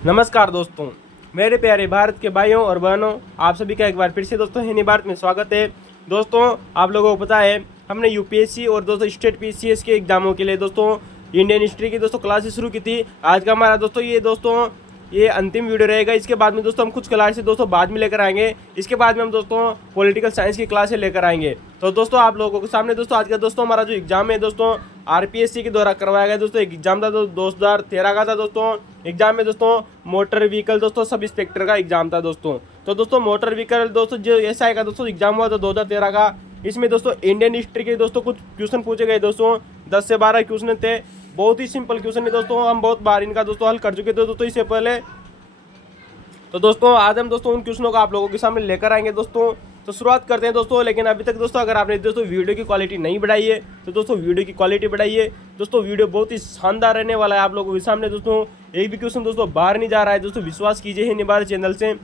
नमस्कार दोस्तों, मेरे प्यारे भारत के भाइयों और बहनों, आप सभी का एक बार फिर से दोस्तों हिंदी भारत में स्वागत है। दोस्तों, आप लोगों को पता है हमने यूपीएससी और दोस्तों स्टेट पीसीएस के एग्जामों के लिए दोस्तों इंडियन हिस्ट्री की दोस्तों क्लासेस शुरू की थी। आज का हमारा दोस्तों ये अंतिम वीडियो रहेगा। इसके बाद में दोस्तों हम कुछ क्लासेस दोस्तों बाद में लेकर आएंगे। इसके बाद में हम दोस्तों पॉलिटिकल साइंस की क्लासेस लेकर आएंगे। तो दोस्तों आप लोगों के सामने दोस्तों आज का दोस्तों हमारा जो एग्जाम है दोस्तों आरपीएससी के द्वारा करवाया गया दोस्तों एग्जाम था 2013 का था दोस्तों। एग्जाम में दोस्तों मोटर व्हीकल दोस्तों सब इंस्पेक्टर का एग्जाम था दोस्तों। तो दोस्तों मोटर व्हीकल दोस्तों जो एसआई का दोस्तों एग्जाम हुआ था 2013 का। इसमें दोस्तों इंडियन हिस्ट्री के दोस्तों कुछ क्वेश्चन पूछे गए दोस्तों। 10 से 12 क्वेश्चन थे। बहुत ही सिंपल क्वेश्चन है दोस्तों। हम बहुत बार इनका दोस्तों हल कर चुके थे दोस्तों इससे पहले। तो दोस्तों आज हम दोस्तों उन क्वेश्चनों को आप लोगों के सामने लेकर आएंगे दोस्तों। तो शुरुआत करते हैं दोस्तों। लेकिन अभी तक दोस्तों अगर आपने दोस्तों वीडियो की क्वालिटी नहीं बढ़ाई है तो दोस्तों वीडियो की क्वालिटी बढ़ाइए। दोस्तों वीडियो बहुत ही शानदार रहने वाला है आप लोगों के सामने दोस्तों। एक भी क्वेश्चन दोस्तों बाहर नहीं जा रहा है दोस्तों। विश्वास कीजिए हिंदी भारत चैनल से।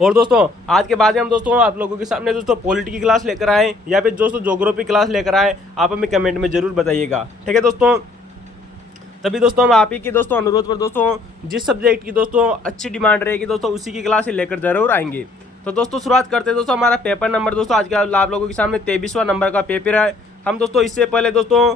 और दोस्तों आज के बाद में हम दोस्तों आप लोगों के सामने दोस्तों पॉलिटी की क्लास लेकर आए या फिर दोस्तों ज्योग्राफी क्लास लेकर आए, आप हमें कमेंट में जरूर बताइएगा, ठीक है दोस्तों। तभी दोस्तों हम आप ही के दोस्तों अनुरोध पर दोस्तों जिस सब्जेक्ट की दोस्तों अच्छी डिमांड रहेगी दोस्तों उसी की क्लास लेकर जरूर आएंगे। तो दोस्तों शुरुआत करते हैं दोस्तों। हमारा पेपर नंबर दोस्तों आज का आप लोगों के सामने 23वां नंबर का पेपर है। हम दोस्तों इससे पहले दोस्तों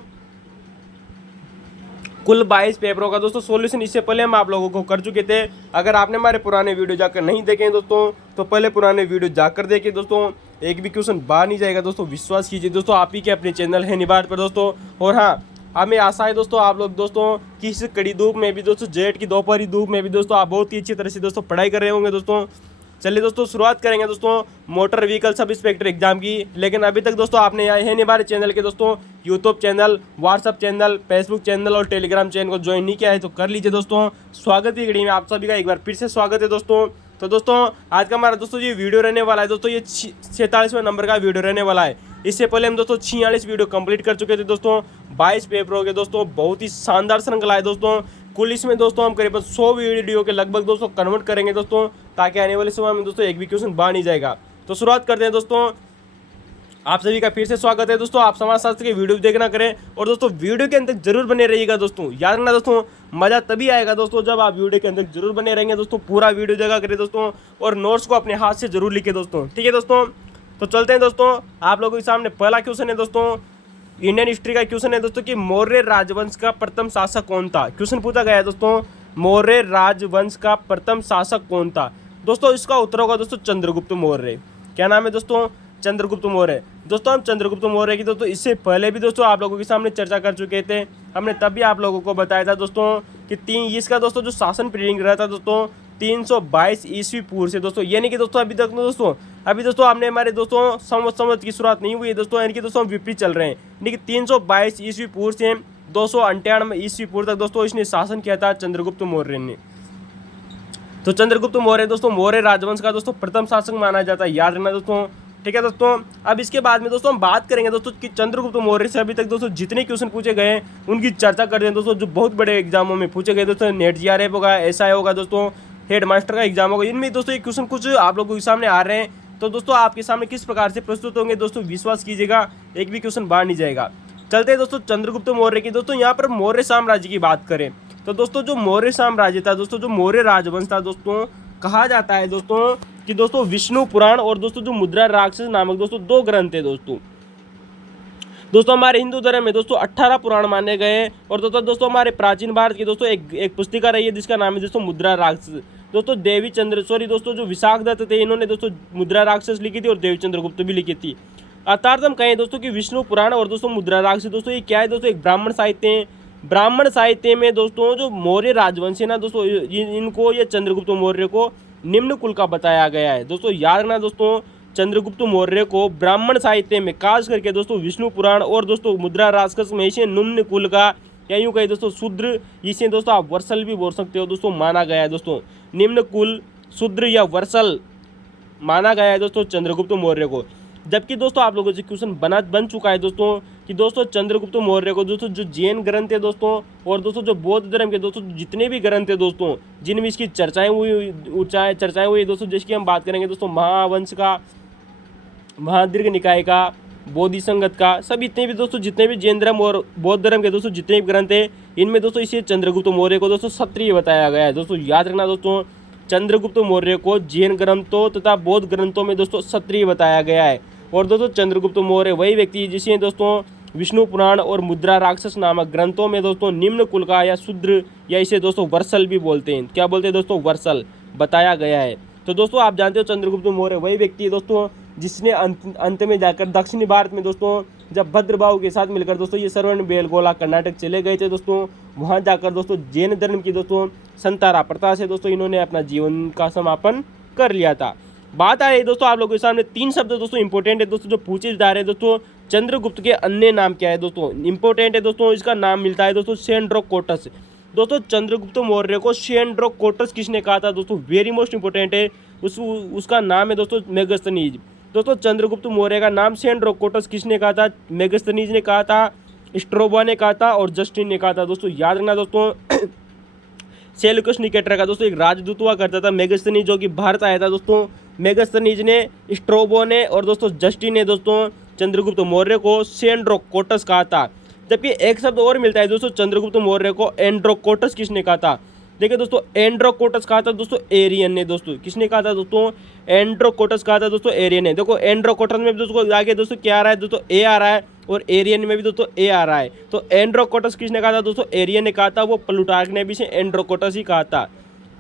कुल 22 पेपरों का दोस्तों सॉल्यूशन इससे पहले हम आप लोगों को कर चुके थे। अगर आपने हमारे पुराने वीडियो जाकर नहीं देखे दोस्तों तो पहले पुराने वीडियो जाकर देखें दोस्तों। एक भी क्वेश्चन बाहर नहीं जाएगा दोस्तों। विश्वास कीजिए दोस्तों आप ही के अपने चैनल है हिंदी भारत पर दोस्तों। और हाँ, हमें आशा है दोस्तों आप लोग दोस्तों कि इस कड़ी धूप में भी दोस्तों जेठ की दोपहरी धूप में भी दोस्तों आप बहुत ही अच्छी तरह से दोस्तों पढ़ाई कर रहे होंगे दोस्तों। चलिए दोस्तों शुरुआत करेंगे दोस्तों motor vehicle sub inspector exam की। लेकिन अभी तक दोस्तों आपने है नहीं हमारे चैनल के दोस्तों YouTube channel, WhatsApp channel, Facebook channel और टेलीग्राम चैनल को ज्वाइन नहीं किया है तो कर लीजिए दोस्तों। स्वागत की घड़ी में आप सभी का एक बार फिर से स्वागत है दोस्तों। तो दोस्तों आज का हमारा दोस्तों ये वीडियो रहने वाला है दोस्तों, ये 46वें नंबर का वीडियो रहने वाला है। इससे पहले हम दोस्तों 46 वीडियो कंप्लीट कर चुके थे दोस्तों। 22 पेपरों के दोस्तों बहुत ही शानदार श्रृंखला है दोस्तों। कुल इसमें दोस्तों हम करीबन 100 वीडियो के लगभग दोस्तों कन्वर्ट करेंगे दोस्तों, ताकि आने वाले समय में दोस्तों एक भी क्वेश्चन बाहर नहीं जाएगा। तो शुरुआत करते हैं दोस्तों। आप सभी का फिर से स्वागत है दोस्तों। आप समाजशास्त्र के वीडियो देखना करें और दोस्तों वीडियो के अंदर जरूर बने रहिएगा दोस्तों। याद रखना दोस्तों, मजा तभी आएगा दोस्तों जब आप वीडियो के अंदर जरूर बने रहेंगे दोस्तों। पूरा वीडियो देखा करें दोस्तों और नोट्स को अपने हाथ से जरूर लिखे दोस्तों, ठीक है दोस्तों। तो चलते हैं दोस्तों। आप लोगों के सामने पहला क्वेश्चन है दोस्तों इंडियन हिस्ट्री का क्वेश्चन है दोस्तों कि मौर्य राजवंश का प्रथम शासक कौन था। क्वेश्चन पूछा गया है दोस्तों मौर्य राजवंश का प्रथम शासक कौन था। दोस्तों इसका उत्तर होगा दोस्तों चंद्रगुप्त मौर्य। क्या नाम है दोस्तों? चंद्रगुप्त मौर्य। दोस्तों हम चंद्रगुप्त मौर्य की दोस्तों इससे पहले भी दोस्तों आप लोगों के सामने चर्चा कर चुके थे। हमने तब भी आप लोगों को बताया था दोस्तों कि इसका दोस्तों जो शासन पीरियड रहा था दोस्तों 322 ईस्वी पूर्व से दोस्तों, यानी कि दोस्तों अभी दोस्तों आपने हमारे दोस्तों संवत की शुरुआत नहीं हुई है दोस्तों, यानी कि दोस्तों हम विपरीत चल रहे हैं। यानी कि 322 ईस्वी पूर्व से 298 ईस्वी पूर्व तक दोस्तों इसने शासन किया था चंद्रगुप्त मौर्य ने। तो चंद्रगुप्त मौर्य दोस्तों मौर्य राजवंश का दोस्तों प्रथम शासक माना जाता है, याद रखना दोस्तों, ठीक है दोस्तों। अब इसके बाद में दोस्तों हम बात करेंगे दोस्तों कि चंद्रगुप्त मौर्य से अभी तक दोस्तों जितने क्वेश्चन पूछे गए हैं उनकी चर्चा करते हैं दोस्तों, जो बहुत बड़े एग्जामों में पूछे गए दोस्तों। नेट जीआरएफ होगा, एसआई होगा दोस्तों, हेड मास्टर का एग्जाम होगा। इनमें दोस्तों ये क्वेश्चन कुछ आप लोगों के सामने आ रहे हैं। तो दोस्तों आपके सामने किस प्रकार से प्रस्तुत होंगे दोस्तों, विश्वास कीजिएगा एक भी क्वेश्चन बाहर नहीं जाएगा। चलते हैं दोस्तों चंद्रगुप्त मौर्य की। दोस्तों यहाँ पर मौर्य साम्राज्य की बात करें तो दोस्तों जो मौर्य साम्राज्य था दोस्तों, जो मौर्य राजवंश था दोस्तों, कहा जाता है दोस्तों कि दोस्तों विष्णु पुराण और दोस्तों जो मुद्रा राक्षस नामक दोस्तों 2 ग्रंथ है दोस्तों हमारे हिंदू धर्म में दोस्तों 18 पुराण माने गए हैं। और दोस्तों हमारे प्राचीन भारत की दोस्तों एक पुस्तिका रही है जिसका नाम है दोस्तों मुद्रा राक्षस। दोस्तों देवी चंद्र दोस्तों जो विशाख दत्त थे इन्होंने दोस्तों मुद्रा राक्षस लिखी थी और देवी चंद्रगुप्त भी लिखी थी। अर्थात हम कहें दोस्तों कि विष्णु पुराण और दोस्तों मुद्रा राक्षस दोस्तों ये क्या है दोस्तों, एक ब्राह्मण साहित्य है। ब्राह्मण साहित्य में दोस्तों जो मौर्य राजवंश है ना दोस्तों, इनको ये चंद्रगुप्त मौर्य को निम्न कुल का बताया गया है दोस्तों। याद रखना दोस्तों चंद्रगुप्त मौर्य को ब्राह्मण साहित्य में खास करके दोस्तों विष्णु पुराण और दोस्तों मुद्रा राक्षस में इसे निम्न कुल का या यूँ कहे दोस्तों शूद्र, इसे दोस्तों आप वर्सल भी बोल सकते हो दोस्तों, माना गया है दोस्तों। निम्न कुल शूद्र या वर्सल माना गया है दोस्तों चंद्रगुप्त मौर्य को। जबकि दोस्तों आप लोगों से क्वेश्चन बन चुका है दोस्तों कि दोस्तों चंद्रगुप्त मौर्य को दोस्तों जो जैन ग्रंथ है दोस्तों और दोस्तों जो बौद्ध धर्म के दोस्तों जितने भी ग्रंथ है दोस्तों जिनमें इसकी चर्चाएं हुई दोस्तों, जिसकी हम बात करेंगे दोस्तों महावंश का, महादीर्घ निकाय का, बोधि संगत का, सब इतने भी दोस्तों जितने भी जैन धर्म और बौद्ध धर्म के दोस्तों जितने भी ग्रंथ है, इनमें दोस्तों इसे चंद्रगुप्त मौर्य को दोस्तों क्षत्रिय बताया गया है। दोस्तों याद रखना दोस्तों, चंद्रगुप्त मौर्य को जैन ग्रंथों तथा बौद्ध ग्रंथों में दोस्तों क्षत्रिय बताया गया है। और दोस्तों चंद्रगुप्त मौर्य वही व्यक्ति है जिसे दोस्तों विष्णु पुराण और मुद्रा राक्षस नामक ग्रंथों में दोस्तों निम्न कुल का या शूद्र या इसे दोस्तों वर्सल भी बोलते हैं। क्या बोलते हैं दोस्तों? वर्सल बताया गया है। तो दोस्तों आप जानते हो चंद्रगुप्त मौर्य वही व्यक्ति है दोस्तों जिसने अंत में जाकर दक्षिणी भारत में दोस्तों जब भद्रबाहु के साथ मिलकर दोस्तों ये श्रवण बेलगोला कर्नाटक चले गए थे दोस्तों, वहाँ जाकर दोस्तों जैन धर्म की दोस्तों संतारा प्रथा से दोस्तों इन्होंने अपना जीवन का समापन कर लिया था। बात आ रही है दोस्तों आप लोगों के सामने 3 शब्द दोस्तों इंपॉर्टेंट है दोस्तों जो पूछे जा रहे हैं दोस्तों। चंद्रगुप्त के अन्य नाम क्या है दोस्तों? इंपॉर्टेंट है दोस्तों, इसका नाम मिलता है दोस्तों सेंड्रोकोटस। दोस्तों चंद्रगुप्त मौर्य को सेंड्रोकोटस किसने कहा था दोस्तों? वेरी मोस्ट इंपॉर्टेंट है। उसका नाम है दोस्तों मेगस्थनीज। दोस्तों चंद्रगुप्त मौर्य का नाम सेंड्रोकोटस किसने कहा था? मेगस्थनीज ने कहा था, स्ट्रोबा ने कहा था और जस्टिन ने कहा था। दोस्तों याद रखना दोस्तों सेल्यूकस निकेटर का दोस्तों एक राजदूत हुआ करता था मेगस्थनीज, जो कि भारत आया था दोस्तों। मेगस्थनीज ने, स्ट्रोबो ने और दोस्तों जस्टिन ने दोस्तों चंद्रगुप्त मौर्य को सेंड्रोकोटस कहा था। जबकि एक शब्द और मिलता है दोस्तों चंद्रगुप्त मौर्य को एंड्रोकोटस किसने कहा था? देखिए दोस्तों एंड्रोकोटस कहा था दोस्तों एरियन ने। दोस्तों किसने कहा था दोस्तों? एंड्रोकोटस कहा था दोस्तों एरियन ने। देखो एंड्रोकोटस में भी दोस्तों आगे दोस्तों क्या आ रहा है दोस्तों? ए आ रहा है और एरियन में भी दोस्तों ए आ रहा है। तो एंड्रोकोटस किसने कहा था दोस्तों? एरियन ने कहा था। वो प्लूटार्क ने भी से एंड्रोकोटस ही कहा था।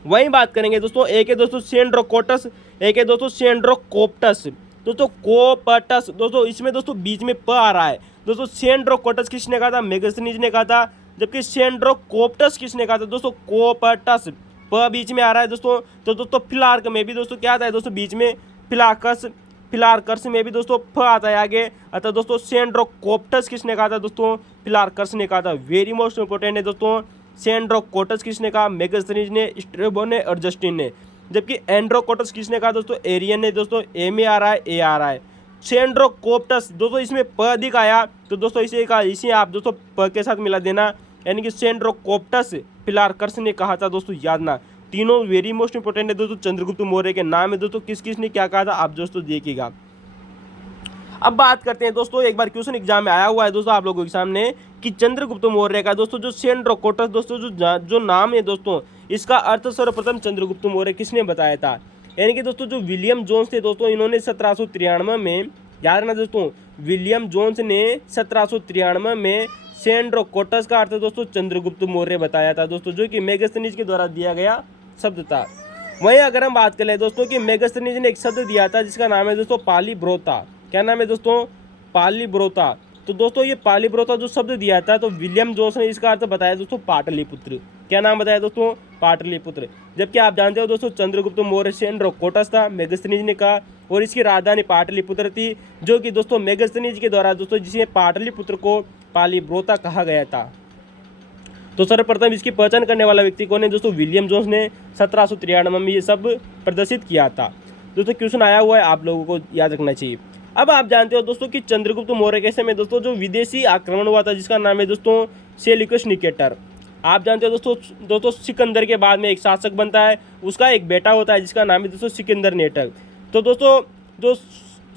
वहीं बात करेंगे दोस्तों, एक है दोस्तों सेंड्रोकोटस, एक है दोस्तों सेंड्रोकोप्टस। दोस्तों कोपटस, दोस्तों इसमें दोस्तों बीच में प आ रहा है। दोस्तों सेंड्रोकोटस किसने कहा था? मेगस्थनीज ने कहा था। जबकि सेंड्रोकोप्टस किसने कहा था दोस्तों? कोपटस, प बीच में आ रहा है दोस्तों। तो दोस्तों फिलार्क में भी दोस्तों क्या आता है दोस्तों बीच में? फिलार्कस, फिलार्कस में भी दोस्तों फ आता है आगे। अतः दोस्तों सेंड्रोकोप्टस किसने कहा था दोस्तों? फिलार्कस ने कहा था। वेरी मोस्ट इंपॉर्टेंट है दोस्तों, सेंड्रोकोटस किसने कहा? मेगस्थनीज ने, स्ट्रेबो ने और जस्टिन ने। जबकि एंड्रोकोटस किसने कहा दोस्तों? एरियन ने। दोस्तों ए में आ रहा है, ए आ रहा है। सेंड्रोकोप्टस दोस्तों इसमें प अधिक आया तो दोस्तों इसे आप दोस्तों प के साथ मिला देना, यानी कि सेंड्रोकोप्टस फिलार्कस ने कहा था। दोस्तों याद ना, तीनों वेरी मोस्ट इंपॉर्टेंट है दोस्तों। चंद्रगुप्त मौर्य के नाम है दोस्तों, किस किस ने क्या कहा था आप दोस्तों देखिएगा। अब बात करते हैं दोस्तों, एक बार क्वेश्चन एग्जाम में आया हुआ है दोस्तों आप लोगों के सामने कि चंद्रगुप्त मौर्य का दोस्तों जो सेंड्रोकोटस दोस्तों जो नाम है दोस्तों, इसका अर्थ सर्वप्रथम चंद्रगुप्त मौर्य किसने बताया था? यानी कि दोस्तों जो विलियम जोन्स थे दोस्तों, इन्होंने 1793 में, याद रखना दोस्तों, विलियम जोन्स ने 1793 में सेंड्रोकोटस का अर्थ दोस्तों चंद्रगुप्त मौर्य बताया था दोस्तों, जो कि मेगस्थनीज के द्वारा दिया गया शब्द था। वहीं अगर हम बात करें दोस्तों कि मेगस्थनीज ने एक शब्द दिया था जिसका नाम है दोस्तों पालीब्रोता। क्या नाम है दोस्तों? पालीब्रोता। तो दोस्तों ये पालीब्रोता जो शब्द दिया था तो विलियम जोन्स ने इसका अर्थ बताया दोस्तों पाटलिपुत्र। क्या नाम बताया दोस्तों? पाटलिपुत्र। जबकि आप जानते हो दोस्तों चंद्रगुप्त मौर्य सेंड्रोकोटस था, मेगस्थनीज ने कहा, और इसकी राजधानी पाटलिपुत्र थी, जो कि दोस्तों मेगस्थनीज के द्वारा दोस्तों जिसे पाटलिपुत्र को पालीब्रोता कहा गया था। तो सर्वप्रथम इसकी पहचान करने वाला व्यक्ति कौन है दोस्तों? विलियम जोन्स ने 1793 में ये सब प्रदर्शित किया था। दोस्तों क्वेश्चन आया हुआ है, आप लोगों को याद रखना चाहिए। अब आप जानते हो दोस्तों कि चंद्रगुप्त मौर्य के समय दोस्तों जो विदेशी आक्रमण हुआ था जिसका नाम है दोस्तों सेल्यूकस निकेटर। आप जानते हो दोस्तों सिकंदर के बाद में एक शासक बनता है, उसका एक बेटा होता है जिसका नाम है दोस्तों सिकंदर नेटर। तो दोस्तों जो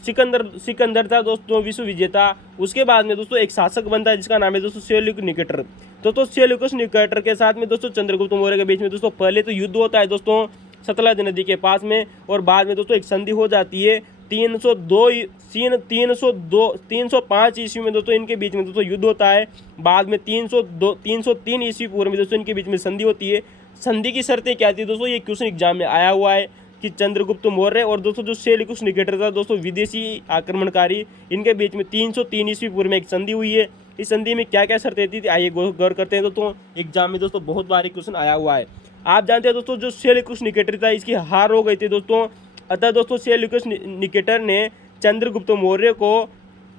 सिकंदर था दोस्तों विश्व विजेता, उसके बाद में दोस्तों एक शासक बनता है जिसका नाम है दोस्तों सेल्यूकस निकेटर। तो सेल्यूकस निकेटर के साथ में दोस्तों चंद्रगुप्त मौर्य के बीच में दोस्तों पहले तो युद्ध होता है दोस्तों सतलज नदी के पास में, और बाद में दोस्तों एक संधि हो जाती है 305 ईस्वी में दोस्तों इनके बीच में दोस्तों युद्ध होता है। बाद में 303 ईस्वी पूर्व में दोस्तों इनके बीच में संधि होती है। संधि की शर्तें क्या थी दोस्तों? ये क्वेश्चन एग्जाम में आया हुआ है कि चंद्रगुप्त मौर्य और दोस्तों जो सेल्यूकस निकेटर था दोस्तों विदेशी आक्रमणकारी, इनके बीच में 303 ईस्वी पूर्व में एक संधि हुई है। इस संधि में क्या क्या शर्तें थी आइए गौर करते हैं दोस्तों। एग्जाम में दोस्तों बहुत बार क्वेश्चन आया हुआ है। आप जानते हैं दोस्तों जो सेल्यूकस निकेटर था इसकी हार हो गई थी दोस्तों, अतः दोस्तों सेल्यूकस निकेटर ने चंद्रगुप्त मौर्य को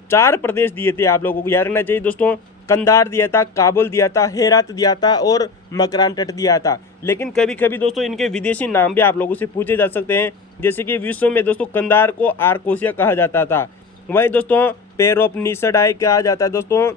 4 प्रदेश दिए थे। आप लोगों को याद रखना चाहिए दोस्तों, कंधार दिया था, काबुल दिया था, हेरात दिया था और मकरान तट दिया था। लेकिन कभी कभी दोस्तों इनके विदेशी नाम भी आप लोगों से पूछे जा सकते हैं, जैसे कि विश्व में दोस्तों कंधार को आर्कोसिया कहा जाता था, वहीं दोस्तों पेरोपनिसडाई कहा जाता है दोस्तों,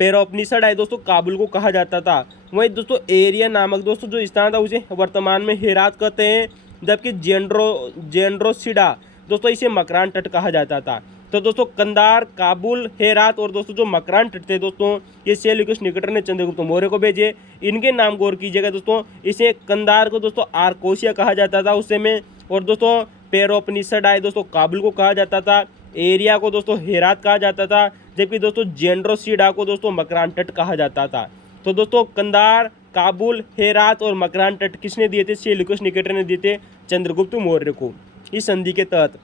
पेरोपनिसडाई दोस्तों काबुल को कहा जाता था। वहीं दोस्तों एरिया नामक दोस्तों जो स्थान था उसे वर्तमान में हेरात कहते हैं, जबकि जेंड्रोसिडा दोस्तों इसे मकरान तट कहा जाता था। तो दोस्तों कंधार, काबुल, हेरात और दोस्तों जो मकरान तट थे दोस्तों, ये सेल्यूकस निकेटर ने चंद्रगुप्त मौर्य को भेजे। इनके नाम गौर कीजिएगा दोस्तों। इसे कंधार को दोस्तों आर्कोसिया कहा जाता था उस समय, और दोस्तों पेरोपनिसड आए दोस्तों काबुल को कहा जाता था, एरिया को दोस्तों हेरात कहा जाता था, जबकि दोस्तों जेंड्रोसीडा को दोस्तों मकरान तट कहा जाता था। तो दोस्तों कंधार, काबुल, हेरात और मकरान तट किसने दिए थे? सेल्यूकस निकेटर ने दिए थे चंद्रगुप्त मौर्य को इस संधि के तहत।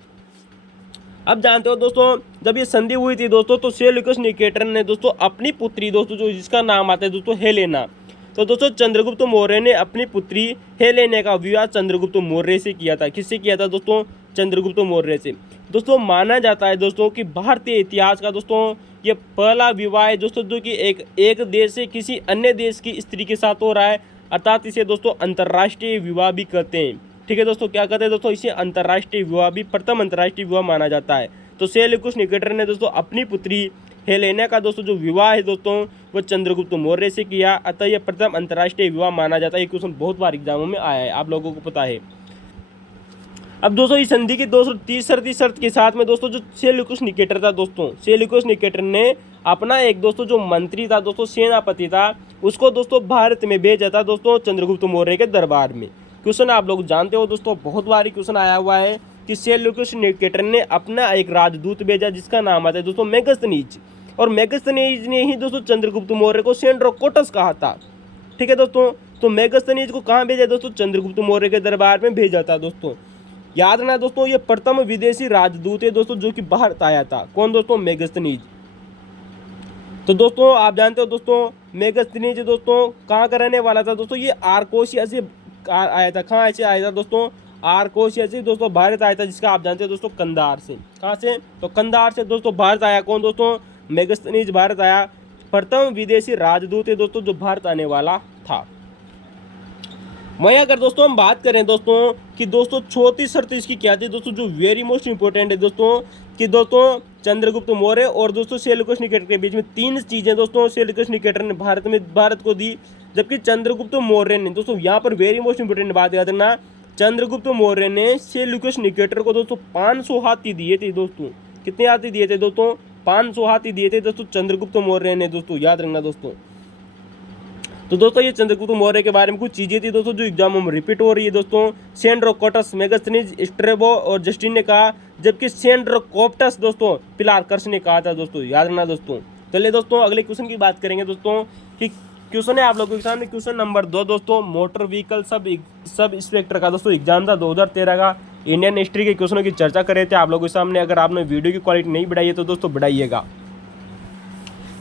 अब जानते हो दोस्तों, जब ये संधि हुई थी दोस्तों, तो सेल्यूकस निकेटर ने दोस्तों अपनी पुत्री दोस्तों, जो जिसका नाम आता है दोस्तों हेलेना, तो दोस्तों चंद्रगुप्त मौर्य ने अपनी पुत्री हेलेना का विवाह चंद्रगुप्त मौर्य से किया था। किससे किया था दोस्तों? चंद्रगुप्त मौर्य से। दोस्तों माना जाता है दोस्तों कि भारतीय इतिहास का दोस्तों ये पहला विवाह है दोस्तों, जो कि एक देश से किसी अन्य देश की स्त्री के साथ हो रहा है, अर्थात इसे दोस्तों अंतर्राष्ट्रीय विवाह भी कहते हैं। ठीक है दोस्तों, क्या कहते हैं दोस्तों? इसे अंतर्राष्ट्रीय विवाह भी, प्रथम अंतर्राष्ट्रीय विवाह माना जाता है। तो सेल्यूकस निकेटर ने दोस्तों अपनी पुत्री हेलेना का दोस्तों जो विवाह है दोस्तों, वो चंद्रगुप्त मौर्य से किया, अतः यह प्रथम अंतर्राष्ट्रीय विवाह माना जाता है। ये क्वेश्चन बहुत बार एग्जामों में आया है, आप लोगों को पता है। अब दोस्तों इस संधि की दोस्तों तीसरी शर्त के साथ में दोस्तों जो सेल्यूकस निकेटर था दोस्तों, सेल्यूकस निकेटर ने अपना एक दोस्तों जो मंत्री था दोस्तों, सेनापति था, उसको दोस्तों भारत में भेजा था दोस्तों चंद्रगुप्त मौर्य के दरबार में। क्वेश्चन आप लोग जानते हो दोस्तों, बहुत बार क्वेश्चन आया हुआ है कि सेल्यूकस निकेटर ने अपना एक राजदूत भेजा जिसका नाम आता है दोस्तों मेगस्थनीज, और मेगस्थनीज ने ही दोस्तों चंद्रगुप्त मौर्य को सेंड्रोकोटस कहा था। ठीक है दोस्तों, तो मेगस्थनीज को कहाँ भेजा दोस्तों? चंद्रगुप्त मौर्य के दरबार में भेजा था दोस्तों। याद रखना दोस्तों, ये प्रथम विदेशी राजदूत है दोस्तों जो कि भारत आया था। कौन दोस्तों? मेगस्थनीज। तो दोस्तों आप जानते हो दोस्तों, मेगस्थनीज दोस्तों कहाँ का रहने वाला था दोस्तों? ये आर्कोसिया से आया था। कहाँ से आया था दोस्तों? आर्कोसिया से दोस्तों भारत आया था, जिसका आप जानते हो दोस्तों कंधार से। कहाँ से? तो कंधार से दोस्तों भारत आया। कौन दोस्तों? मेगस्थनीज भारत आया। प्रथम विदेशी राजदूत है दोस्तों जो भारत आने वाला था। वहीं अगर दोस्तों हम बात करें दोस्तों कि दोस्तों चौथी शर्त इसकी क्या थी दोस्तों, जो वेरी मोस्ट इंपॉर्टेंट है दोस्तों, कि दोस्तों चंद्रगुप्त मौर्य और दोस्तों सेल्यूकस निकेटर के बीच में तीन चीजें दोस्तों सेल्यूकस निकेटर ने भारत को दी, जबकि चंद्रगुप्त मौर्य ने दोस्तों, यहाँ पर वेरी मोस्ट इंपॉर्टेंट बात याद रखना, चंद्रगुप्त मौर्य ने सेल्यूकस निकेटर को दोस्तों 500 हाथी दिए थे दोस्तों। कितने हाथी दिए थे दोस्तों? 500 हाथी दिए थे दोस्तों चंद्रगुप्त मौर्य ने दोस्तों, याद रखना दोस्तों। तो दोस्तों ये चंद्रगुप्त मौर्य के बारे में कुछ चीजें थी दोस्तों जो एग्जामों में रिपीट हो रही है दोस्तों। सेंड्रोकोटस, मेगस्थनीज, स्ट्रेबो और जस्टिन ने कहा, जबकि सेंड्रोकोप्टस दोस्तों पिलार्कस ने कहा था दोस्तों, याद रखना दोस्तों। चलिए दोस्तों अगले क्वेश्चन की बात करेंगे दोस्तों, कि क्वेश्चन है आप लोगों के सामने क्वेश्चन नंबर 2 दोस्तों, मोटर व्हीकल सब इंस्पेक्टर का दोस्तों एग्जाम था 2013 का। इंडियन हिस्ट्री के क्वेश्चनों की चर्चा कर रहे थे आप लोगों के सामने। अगर आपने वीडियो की क्वालिटी नहीं बढ़ाई है तो दोस्तों बढ़ाइएगा।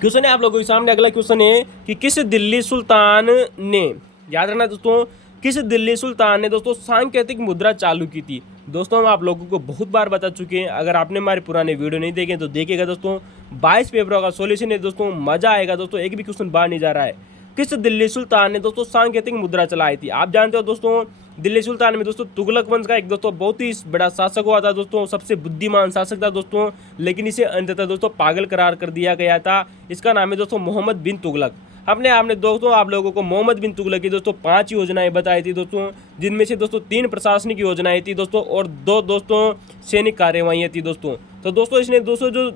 क्वेश्चन है आप लोगों के सामने, अगला क्वेश्चन है कि किस दिल्ली सुल्तान ने, याद रखना दोस्तों, किस दिल्ली सुल्तान ने दोस्तों सांकेतिक मुद्रा चालू की थी? दोस्तों हम आप लोगों को बहुत बार बता चुके हैं, अगर आपने हमारे पुराने वीडियो नहीं देखे तो देखिएगा दोस्तों। 22 पेपरों का सॉल्यूशन है दोस्तों, मजा आएगा दोस्तों, एक भी क्वेश्चन बाहर नहीं जा रहा है। किस दिल्ली सुल्तान ने दोस्तों सांकेतिक मुद्रा चलाई थी? आप जानते हो दोस्तों, दिल्ली सुल्तान में दोस्तों तुगलक वंश का एक दोस्तों बहुत ही बड़ा शासक हुआ था दोस्तों, सबसे बुद्धिमान शासक था दोस्तों, लेकिन इसे अंततः दोस्तों पागल करार कर दिया गया था। इसका नाम है दोस्तों मोहम्मद बिन तुगलक। आपने दोस्तों आप लोगों को मोहम्मद बिन तुगलक की दोस्तों 5 योजनाएं बताई थी दोस्तों, जिनमें से दोस्तों 3 प्रशासनिक योजनाएं थी दोस्तों, और 2 दोस्तों सैनिक कार्यवाहियां थी दोस्तों। तो दोस्तों इसने दोस्तों जो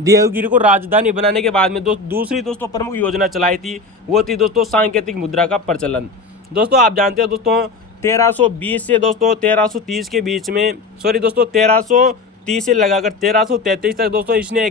देवगिरी को राजधानी बनाने के बाद में दूसरी दोस्तों प्रमुख योजना चलाई थी, वो थी दोस्तों सांकेतिक मुद्रा का प्रचलन। दोस्तों आप जानते हो दोस्तों 1320 से दोस्तों 1330 के बीच में, सॉरी दोस्तों 1330 से लगाकर 1333 तक दोस्तों इसने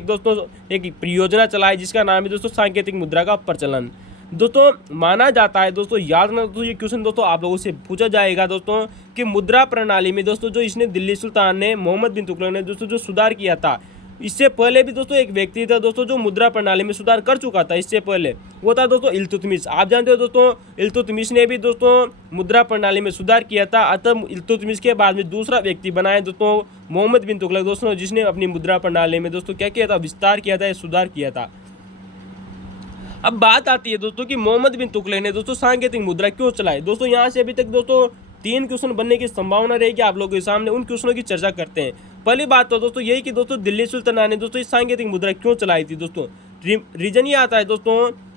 एक योजना चलाई जिसका नाम है दोस्तों सांकेतिक मुद्रा का प्रचलन। दोस्तों माना जाता है दोस्तों, याद रखना दोस्तों, ये क्वेश्चन दोस्तों आप लोगों से पूछा जाएगा दोस्तों, कि मुद्रा प्रणाली में दोस्तों जो इसने दिल्ली सुल्तान ने, मोहम्मद बिन तुगलक ने दोस्तों जो सुधार किया था, इससे पहले भी दोस्तों एक व्यक्ति था दोस्तों जो मुद्रा प्रणाली में सुधार कर चुका था इससे पहले, वो था दोस्तों इल्तुतमिश। आप जानते हो दोस्तों इल्तुतमिश ने भी दोस्तों मुद्रा प्रणाली में सुधार किया था, अतः इल्तुतमिश के बाद में दूसरा व्यक्ति बनाया दोस्तों मोहम्मद बिन तुगलक दोस्तों, जिसने अपनी मुद्रा प्रणाली में दोस्तों क्या किया था? विस्तार किया था, सुधार किया था। अब बात आती है दोस्तों कि मोहम्मद बिन तुगलक ने दोस्तों सांकेतिक मुद्रा क्यों चलाई। दोस्तों यहाँ से अभी तक दोस्तों 3 क्वेश्चन बनने की संभावना रहेगी आप लोगों के सामने, उन क्वेश्चनों की चर्चा करते हैं। पहली बात तो दोस्तों यही कि दोस्तों दिल्ली सुल्तान ने दोस्तों इस सांकेतिक मुद्रा क्यों चलाई थी दोस्तों। रीजन ये आता है दोस्तों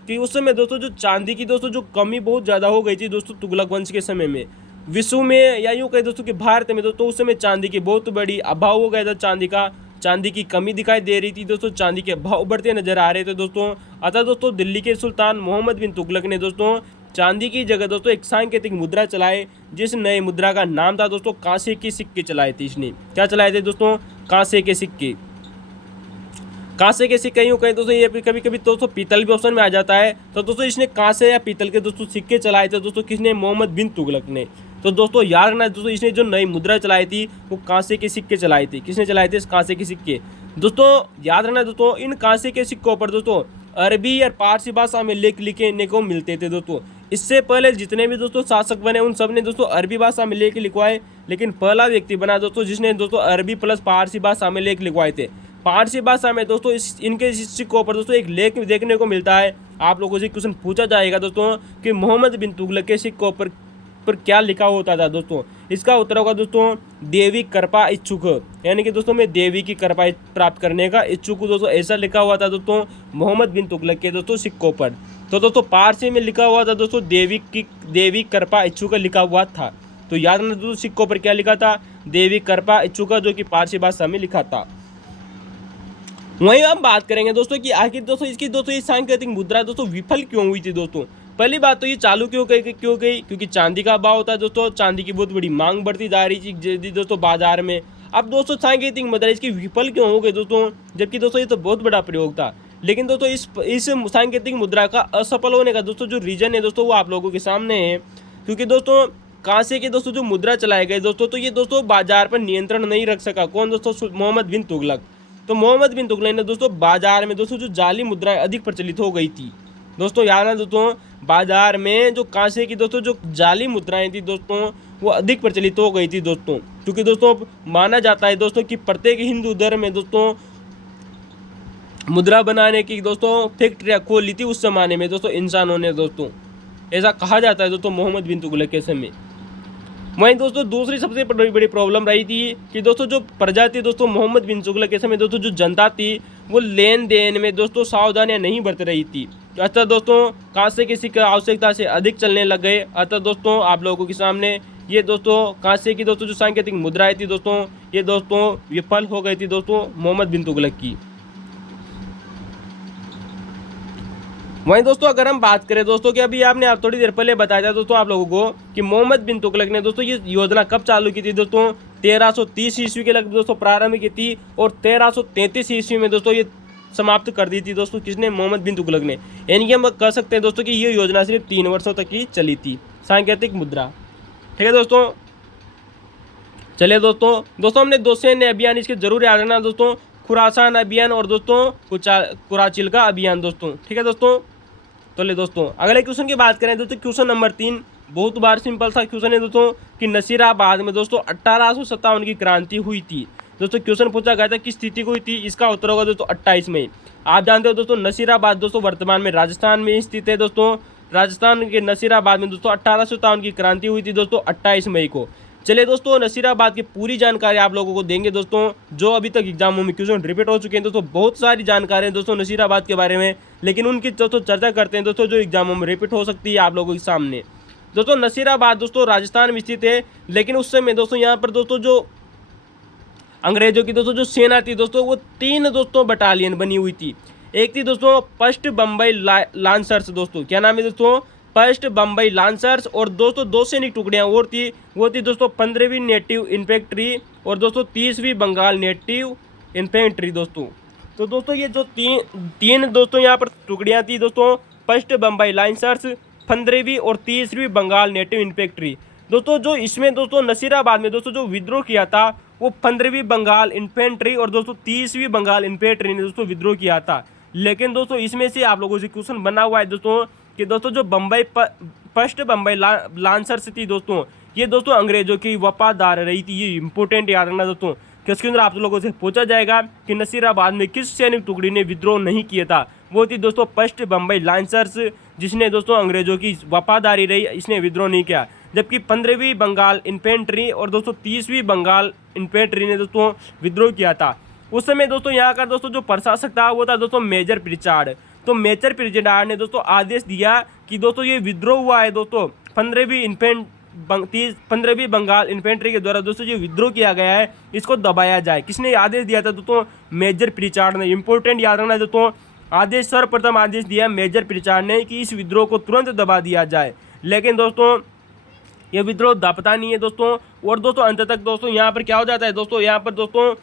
कि उस समय दोस्तों जो चांदी की दोस्तों जो कमी बहुत ज़्यादा हो गई थी दोस्तों तुगलक वंश के समय में, विश्व में या यूँ कहे दोस्तों कि भारत में दोस्तों उस समय चांदी की बहुत बड़ी अभाव हो गया था चांदी का। चांदी की कमी दिखाई दे रही थी दोस्तों, चांदी के भाव बढ़ते नजर आ रहे थे दोस्तों। अतः दोस्तों दिल्ली के सुल्तान मोहम्मद बिन तुगलक ने दोस्तों चांदी की जगह दोस्तों एक सांकेतिक मुद्रा चलाए, जिस नए मुद्रा का नाम था दोस्तों कांसे के सिक्के चलाए थे। इसने क्या चलाए थे दोस्तों? कांसे के सिक्के। कांसे के सिक्के यूँ कहीं दोस्तों, ये कभी कभी दोस्तों पीतल भी ऑप्शन में आ जाता है। तो दोस्तों इसने कांसे या पीतल के दोस्तों सिक्के चलाए थे दोस्तों, किसने? मोहम्मद बिन तुगलक ने। तो दोस्तों याद रखना दोस्तों, इसने जो नई मुद्रा चलाई थी वो कांसे के सिक्के चलाए थे। किसने चलाए थे? कांसे के सिक्के। दोस्तों याद रखना दोस्तों, इन कांसे के सिक्कों पर दोस्तों अरबी या पारसी भाषा में लेख लिखने को मिलते थे दोस्तों। इससे पहले जितने भी दोस्तों शासक बने उन सब ने दोस्तों अरबी भाषा में लेख लिखवाए, लेकिन पहला व्यक्ति बना दोस्तों जिसने दोस्तों अरबी प्लस पारसी भाषा में लेख लिखवाए थे। पारसी भाषा में दोस्तों इनके सिक्कों पर दोस्तों एक लेख देखने को मिलता है। आप लोगों से क्वेश्चन पूछा जाएगा दोस्तों कि मोहम्मद बिन तुगलक के सिक्कों पर क्या लिखा होता था दोस्तों। इसका उत्तर होगा दोस्तों देवी कृपा इच्छुक, यानी कि दोस्तों मैं देवी की कृपा प्राप्त करने का इच्छुक हूँ दोस्तों, ऐसा लिखा हुआ था दोस्तों मोहम्मद बिन तुगलक के दोस्तों सिक्कों पर। तो दोस्तों पारसी में लिखा हुआ था दोस्तों देवी कृपा इच्छुक लिखा हुआ था। तो याद रखना दोस्तों सिक्कों पर क्या लिखा था? देवी कृपा इच्छुक, जो कि पारसी भाषा में लिखा था। वहीं हम बात करेंगे दोस्तों कि आखिर दोस्तों इसकी दोस्तों ये सांकेतिक मुद्रा दोस्तों विफल क्यों हुई थी दोस्तों। पहली बात तो ये चालू क्यों गई? क्योंकि चांदी का भाव होता है दोस्तों, चांदी की बहुत बड़ी मांग बढ़ती जा रही थी दोस्तों बाजार में। अब दोस्तों सांकेतिक मुद्रा इसकी विफल क्यों हो गई दोस्तों, जबकि दोस्तों ये तो बहुत बड़ा प्रयोग था। लेकिन दोस्तों इस सांकेतिक मुद्रा का असफल होने का दोस्तों जो रीजन है दोस्तों वो आप लोगों के सामने है। क्योंकि दोस्तों कांसे के दोस्तों जो मुद्रा चलाए गए दोस्तों, तो ये दोस्तों बाजार पर नियंत्रण नहीं रख सका। कौन दोस्तों? मोहम्मद बिन तुगलक। तो मोहम्मद बिन तुगलक ने दोस्तों बाजार में दोस्तों जो जाली मुद्राएं अधिक प्रचलित हो गई थी दोस्तों, याद है दोस्तों बाजार में जो कांसे की दोस्तों जो जाली मुद्राएं थी दोस्तों वो अधिक प्रचलित हो गई थी दोस्तों। क्योंकि दोस्तों माना जाता है दोस्तों कि प्रत्येक हिंदू धर्म में दोस्तों मुद्रा बनाने की दोस्तों फैक्ट्रियाँ खोली थी उस जमाने में दोस्तों इंसानों ने दोस्तों, ऐसा कहा जाता है दोस्तों मोहम्मद बिन तुगलक के समय। वहीं दोस्तों दूसरी सबसे बड़ी प्रॉब्लम रही थी कि दोस्तों जो प्रजा थी दोस्तों मोहम्मद बिन तुगलक के समय दोस्तों जो जनता थी वो लेन देन में दोस्तों सावधानियां नहीं बरत रही थी। अतः दोस्तों कांसे के सिक्के आवश्यकता से अधिक चलने लग गए। अतः दोस्तों आप लोगों के सामने ये दोस्तों कांसे की दोस्तों जो सांकेतिक मुद्राएं थी दोस्तों ये दोस्तों विफल हो गई थी दोस्तों मोहम्मद बिन तुगलक की। वहीं दोस्तों अगर हम बात करें दोस्तों कि अभी आपने आप थोड़ी देर पहले बताया था दोस्तों आप लोगों को कि मोहम्मद बिन तुगलक ने दोस्तों ये योजना कब चालू की थी दोस्तों 1330 ईस्वी के लगभग दोस्तों प्रारंभ की थी और 1333 ईस्वी में दोस्तों ये समाप्त कर दी थी दोस्तों। किसने? मोहम्मद बिन तुगलक ने। यानी कि हम कह सकते हैं दोस्तों कि ये योजना सिर्फ 3 वर्षों तक ही चली थी, सांकेतिक मुद्रा। ठीक है दोस्तों, चलिए दोस्तों हमने 2 सैन्य अभियान इसके जरूर याद रखना दोस्तों, खुरासान अभियान और दोस्तों कुराचिल का अभियान दोस्तों। ठीक है दोस्तों, तो ले दोस्तों अगले क्वेश्चन की बात करें दोस्तों, क्वेश्चन नंबर 3 बहुत बार सिंपल सा क्वेश्चन है दोस्तों कि नसीराबाद में दोस्तों 1857 की क्रांति हुई थी दोस्तों। क्वेश्चन पूछा गया था किस तिथि को हुई थी, इसका उत्तर होगा दोस्तों 28 मई। आप जानते हो दोस्तों नसीराबाद दोस्तों वर्तमान में राजस्थान में स्थित है दोस्तों। राजस्थान के नसीराबाद में दोस्तों 1857 की क्रांति हुई थी दोस्तों 28 मई को। चलिए दोस्तों नसीराबाद की पूरी जानकारी आप लोगों को देंगे दोस्तों, जो अभी तक एग्जामों में क्वेश्चन रिपीट हो चुके हैं दोस्तों। बहुत सारी जानकारी है दोस्तों नसीराबाद के बारे में, लेकिन उनकी दोस्तों चर्चा करते हैं दोस्तों जो एग्जामों में रिपीट हो सकती है आप लोगों के सामने। दोस्तों नसीराबाद दोस्तों राजस्थान में स्थित है, लेकिन उस समय दोस्तों यहाँ पर दोस्तों जो अंग्रेजों की दोस्तों जो सेना थी दोस्तों वो 3 दोस्तों बटालियन बनी हुई थी। एक थी दोस्तों फर्स्ट बम्बई लांसर्स दोस्तों, क्या नाम है दोस्तों? First Bombay lancers. और दोस्तों 2 सैनिक टुकड़ियाँ और थी, वो थी दोस्तों 15वीं नेटिव इन्फेंट्री और दोस्तों 30वीं बंगाल नेटिव इन्फेंट्री दोस्तों। तो दोस्तों ये जो तीन दोस्तों यहाँ पर टुकड़ियाँ थी दोस्तों, फर्स्ट बम्बई लांसर्स, 15वीं और 30वीं बंगाल नेटिव इन्फेंट्री दोस्तों। जो इसमें दोस्तों नसीराबाद में दोस्तों जो विद्रोह किया था वो 15वीं बंगाल इन्फेंट्री और दोस्तों 30वीं बंगाल इन्फेंट्री ने दोस्तों विद्रोह किया था। लेकिन दोस्तों इसमें से आप लोगों से क्वेश्चन बना हुआ है दोस्तों कि दोस्तों जो फर्स्ट बम्बई लांसर्स थी दोस्तों, ये दोस्तों अंग्रेजों की वफादार रही थी। ये इंपॉर्टेंट याद रखना दोस्तों, किसके अंदर आप लोगों से पूछा जाएगा कि नसीराबाद में किस सैनिक टुकड़ी ने विद्रोह नहीं किया था। वो थी दोस्तों फर्स्ट बम्बई लांसर्स, जिसने दोस्तों अंग्रेजों की वफादारी रही, इसने विद्रोह नहीं किया। जबकि 15वीं बंगाल इन्फेंट्री और दोस्तों 30वीं बंगाल इन्फेंट्री ने दोस्तों विद्रोह किया था। उस समय दोस्तों यहाँ का दोस्तों जो प्रशासक था वो था दोस्तों मेजर प्रिचार्ड। तो मेजर प्रिचार्ड ने दोस्तों आदेश दिया कि दोस्तों ये विद्रोह हुआ है दोस्तों 15वीं 15वीं बंगाल इन्फेंट्री के द्वारा दोस्तों जो विद्रोह किया गया है इसको दबाया जाए। किसने आदेश दिया था दोस्तों? मेजर प्रिचार्ड ने। इंपॉर्टेंट याद रखना है दोस्तों, आदेश सर्वप्रथम आदेश दिया मेजर प्रिचार्ड ने कि इस विद्रोह को तुरंत दबा दिया जाए। लेकिन दोस्तों ये विद्रोह दबता नहीं है दोस्तों। और दोस्तों अंत तक दोस्तों यहाँ पर क्या हो जाता है दोस्तों, यहाँ पर दोस्तों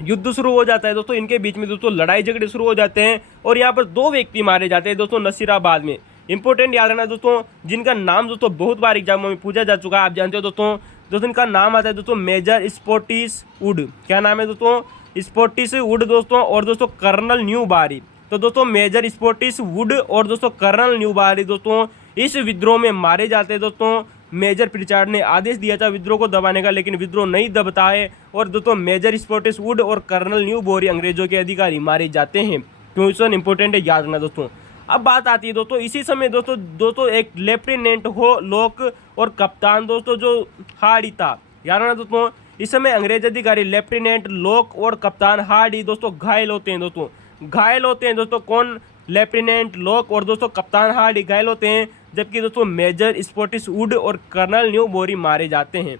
युद्ध शुरू हो जाता है दोस्तों। इनके बीच में दोस्तों लड़ाई झगड़े शुरू हो जाते हैं और यहाँ पर 2 व्यक्ति मारे जाते हैं दोस्तों नसीराबाद में। इंपॉर्टेंट याद रखना दोस्तों, जिनका नाम दोस्तों बहुत बार एग्जामों में पूछा जा चुका है, आप जानते हो दोस्तों इनका नाम आता है दोस्तों मेजर स्पॉटिस वुड। क्या नाम है दोस्तों? स्पॉटिस वुड दोस्तों। और दोस्तों कर्नल न्यू बारी। तो दोस्तों मेजर स्पॉटिस वुड और दोस्तों कर्नल न्यू बारी दोस्तों इस विद्रोह में मारे जाते हैं दोस्तों। मेजर प्रिचार्ड ने आदेश दिया था विद्रोह को दबाने का, लेकिन विद्रोह नहीं दबता है और दोस्तों मेजर स्पॉटिस वुड और कर्नल न्यू बोरी अंग्रेजों के अधिकारी मारे जाते हैं। क्वेश्चन इंपॉर्टेंट है, याद रखना दोस्तों। अब बात आती है दोस्तों इसी समय दोस्तों एक लेफ्टिनेंट हो लोक और कप्तान दोस्तों जो हार्डी था। याद रखना दोस्तों, इस समय अंग्रेज अधिकारी लेफ्टिनेंट लोक और कप्तान हार्डी दोस्तों घायल होते हैं दोस्तों। कौन? लेफ्टिनेंट लोक और दोस्तों कप्तान हार्डी घायल होते हैं, जबकि दोस्तों मेजर स्पॉटिस वुड और कर्नल न्यू बोरी मारे जाते हैं।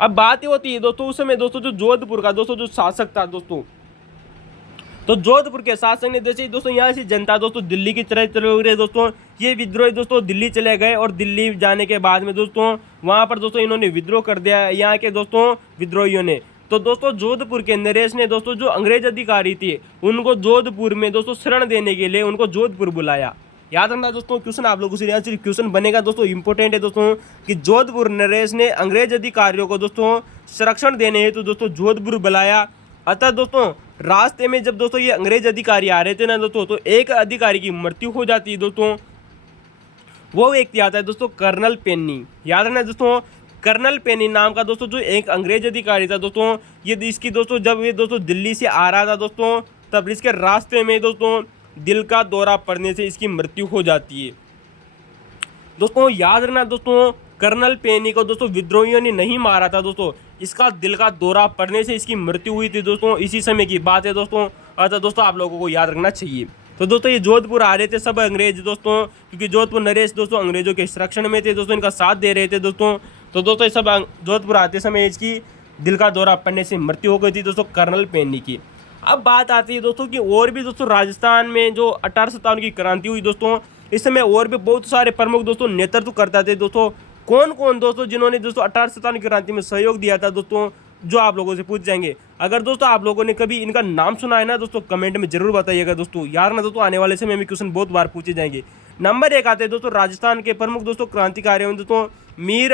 अब बात ये होती है दोस्तों उस समय दोस्तों जो जोधपुर का दोस्तों जो शासक था दोस्तों, तो जोधपुर के शासक ने जैसे दोस्तों यहाँ से जनता दोस्तों दिल्ली की तरफ चले गए दोस्तों। ये विद्रोही दोस्तों दिल्ली चले गए और दिल्ली जाने के बाद में दोस्तों वहाँ पर दोस्तों इन्होंने विद्रोह कर दिया यहाँ के दोस्तों विद्रोहियों ने। तो दोस्तों जोधपुर के नरेश ने दोस्तों जो अंग्रेज अधिकारी थे उनको जोधपुर में दोस्तों शरण देने के लिए उनको जोधपुर बुलाया। याद रखना दोस्तों, क्वेश्चन आप लोगों से यहाँ से क्वेश्चन बनेगा दोस्तों, इंपॉर्टेंट है दोस्तों कि जोधपुर नरेश ने अंग्रेज अधिकारियों को दोस्तों संरक्षण देने हेतु दोस्तों जोधपुर बुलाया। अतः दोस्तों रास्ते में जब दोस्तों ये अंग्रेज अधिकारी आ रहे थे ना दोस्तों, तो एक अधिकारी की मृत्यु हो जाती है दोस्तों। वो व्यक्ति आता है दोस्तों कर्नल पेनी। याद रखना दोस्तों, कर्नल पेनी नाम का दोस्तों जो एक अंग्रेज अधिकारी था दोस्तों, ये इसकी दोस्तों जब ये दोस्तों दिल्ली से आ रहा था दोस्तों, तब इसके रास्ते में दोस्तों दिल का दौरा पड़ने से इसकी मृत्यु हो जाती है दोस्तों। याद रखना दोस्तों, कर्नल पेनी को दोस्तों विद्रोहियों ने नहीं मारा था दोस्तों, इसका दिल का दौरा पड़ने से इसकी मृत्यु हुई थी दोस्तों। इसी समय की बात है दोस्तों, अतः दोस्तों आप लोगों को याद रखना चाहिए। तो दोस्तों ये जोधपुर आ रहे थे सब अंग्रेज दोस्तों, क्योंकि जोधपुर नरेश दोस्तों अंग्रेजों के संरक्षण में थे दोस्तों, इनका साथ दे रहे थे दोस्तों। तो दोस्तों ये सब जोधपुर आते समय इसकी दिल का दौरा पड़ने से मृत्यु हो गई थी दोस्तों कर्नल पेनी की। अब बात आती है दोस्तों कि और भी दोस्तों राजस्थान में जो 1857 की क्रांति हुई दोस्तों, इस समय और भी बहुत सारे प्रमुख दोस्तों नेतृत्व करते थे दोस्तों। कौन कौन दोस्तों जिन्होंने दोस्तों 1857 की क्रांति में सहयोग दिया था दोस्तों, जो आप लोगों से पूछ जाएंगे। अगर दोस्तों आप लोगों ने कभी इनका नाम सुना है ना दोस्तों, कमेंट में जरूर बताइएगा दोस्तों। यार ना दोस्तों आने वाले समय में क्वेश्चन बहुत बार पूछे जाएंगे। नंबर 1 आते हैं दोस्तों राजस्थान के प्रमुख दोस्तों क्रांतिकारियों में दोस्तों मीर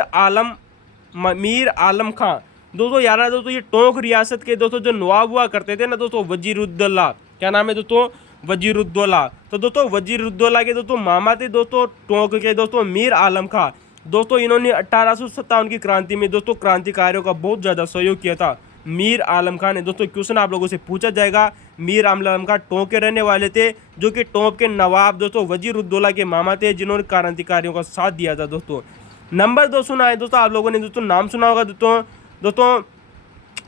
आलम खां दोस्तों। यार ना दोस्तों ये टोंक रियासत के दोस्तों जो नवाब हुआ करते थे ना दोस्तों, वजीरुद्दौला। क्या नाम है दोस्तों? वजीरुद्दौला। तो दोस्तों वजीरुद्दौला के दोस्तों मामा थे दोस्तों टोंक के दोस्तों मीर आलम खां दोस्तों। इन्होंने 1857 की क्रांति में दोस्तों क्रांतिकारियों का बहुत ज़्यादा सहयोग किया था मीर आलम खां ने दोस्तों। क्वेश्चन आप लोगों से पूछा जाएगा। मीर आलम खां टोंक के रहने वाले थे, जो कि टोंक के नवाब दोस्तों वजीरुद्दौला के मामा थे, जिन्होंने क्रांतिकारियों का साथ दिया था दोस्तों। नंबर 2 सुना है दोस्तों, आप लोगों ने दोस्तों नाम सुना होगा दोस्तों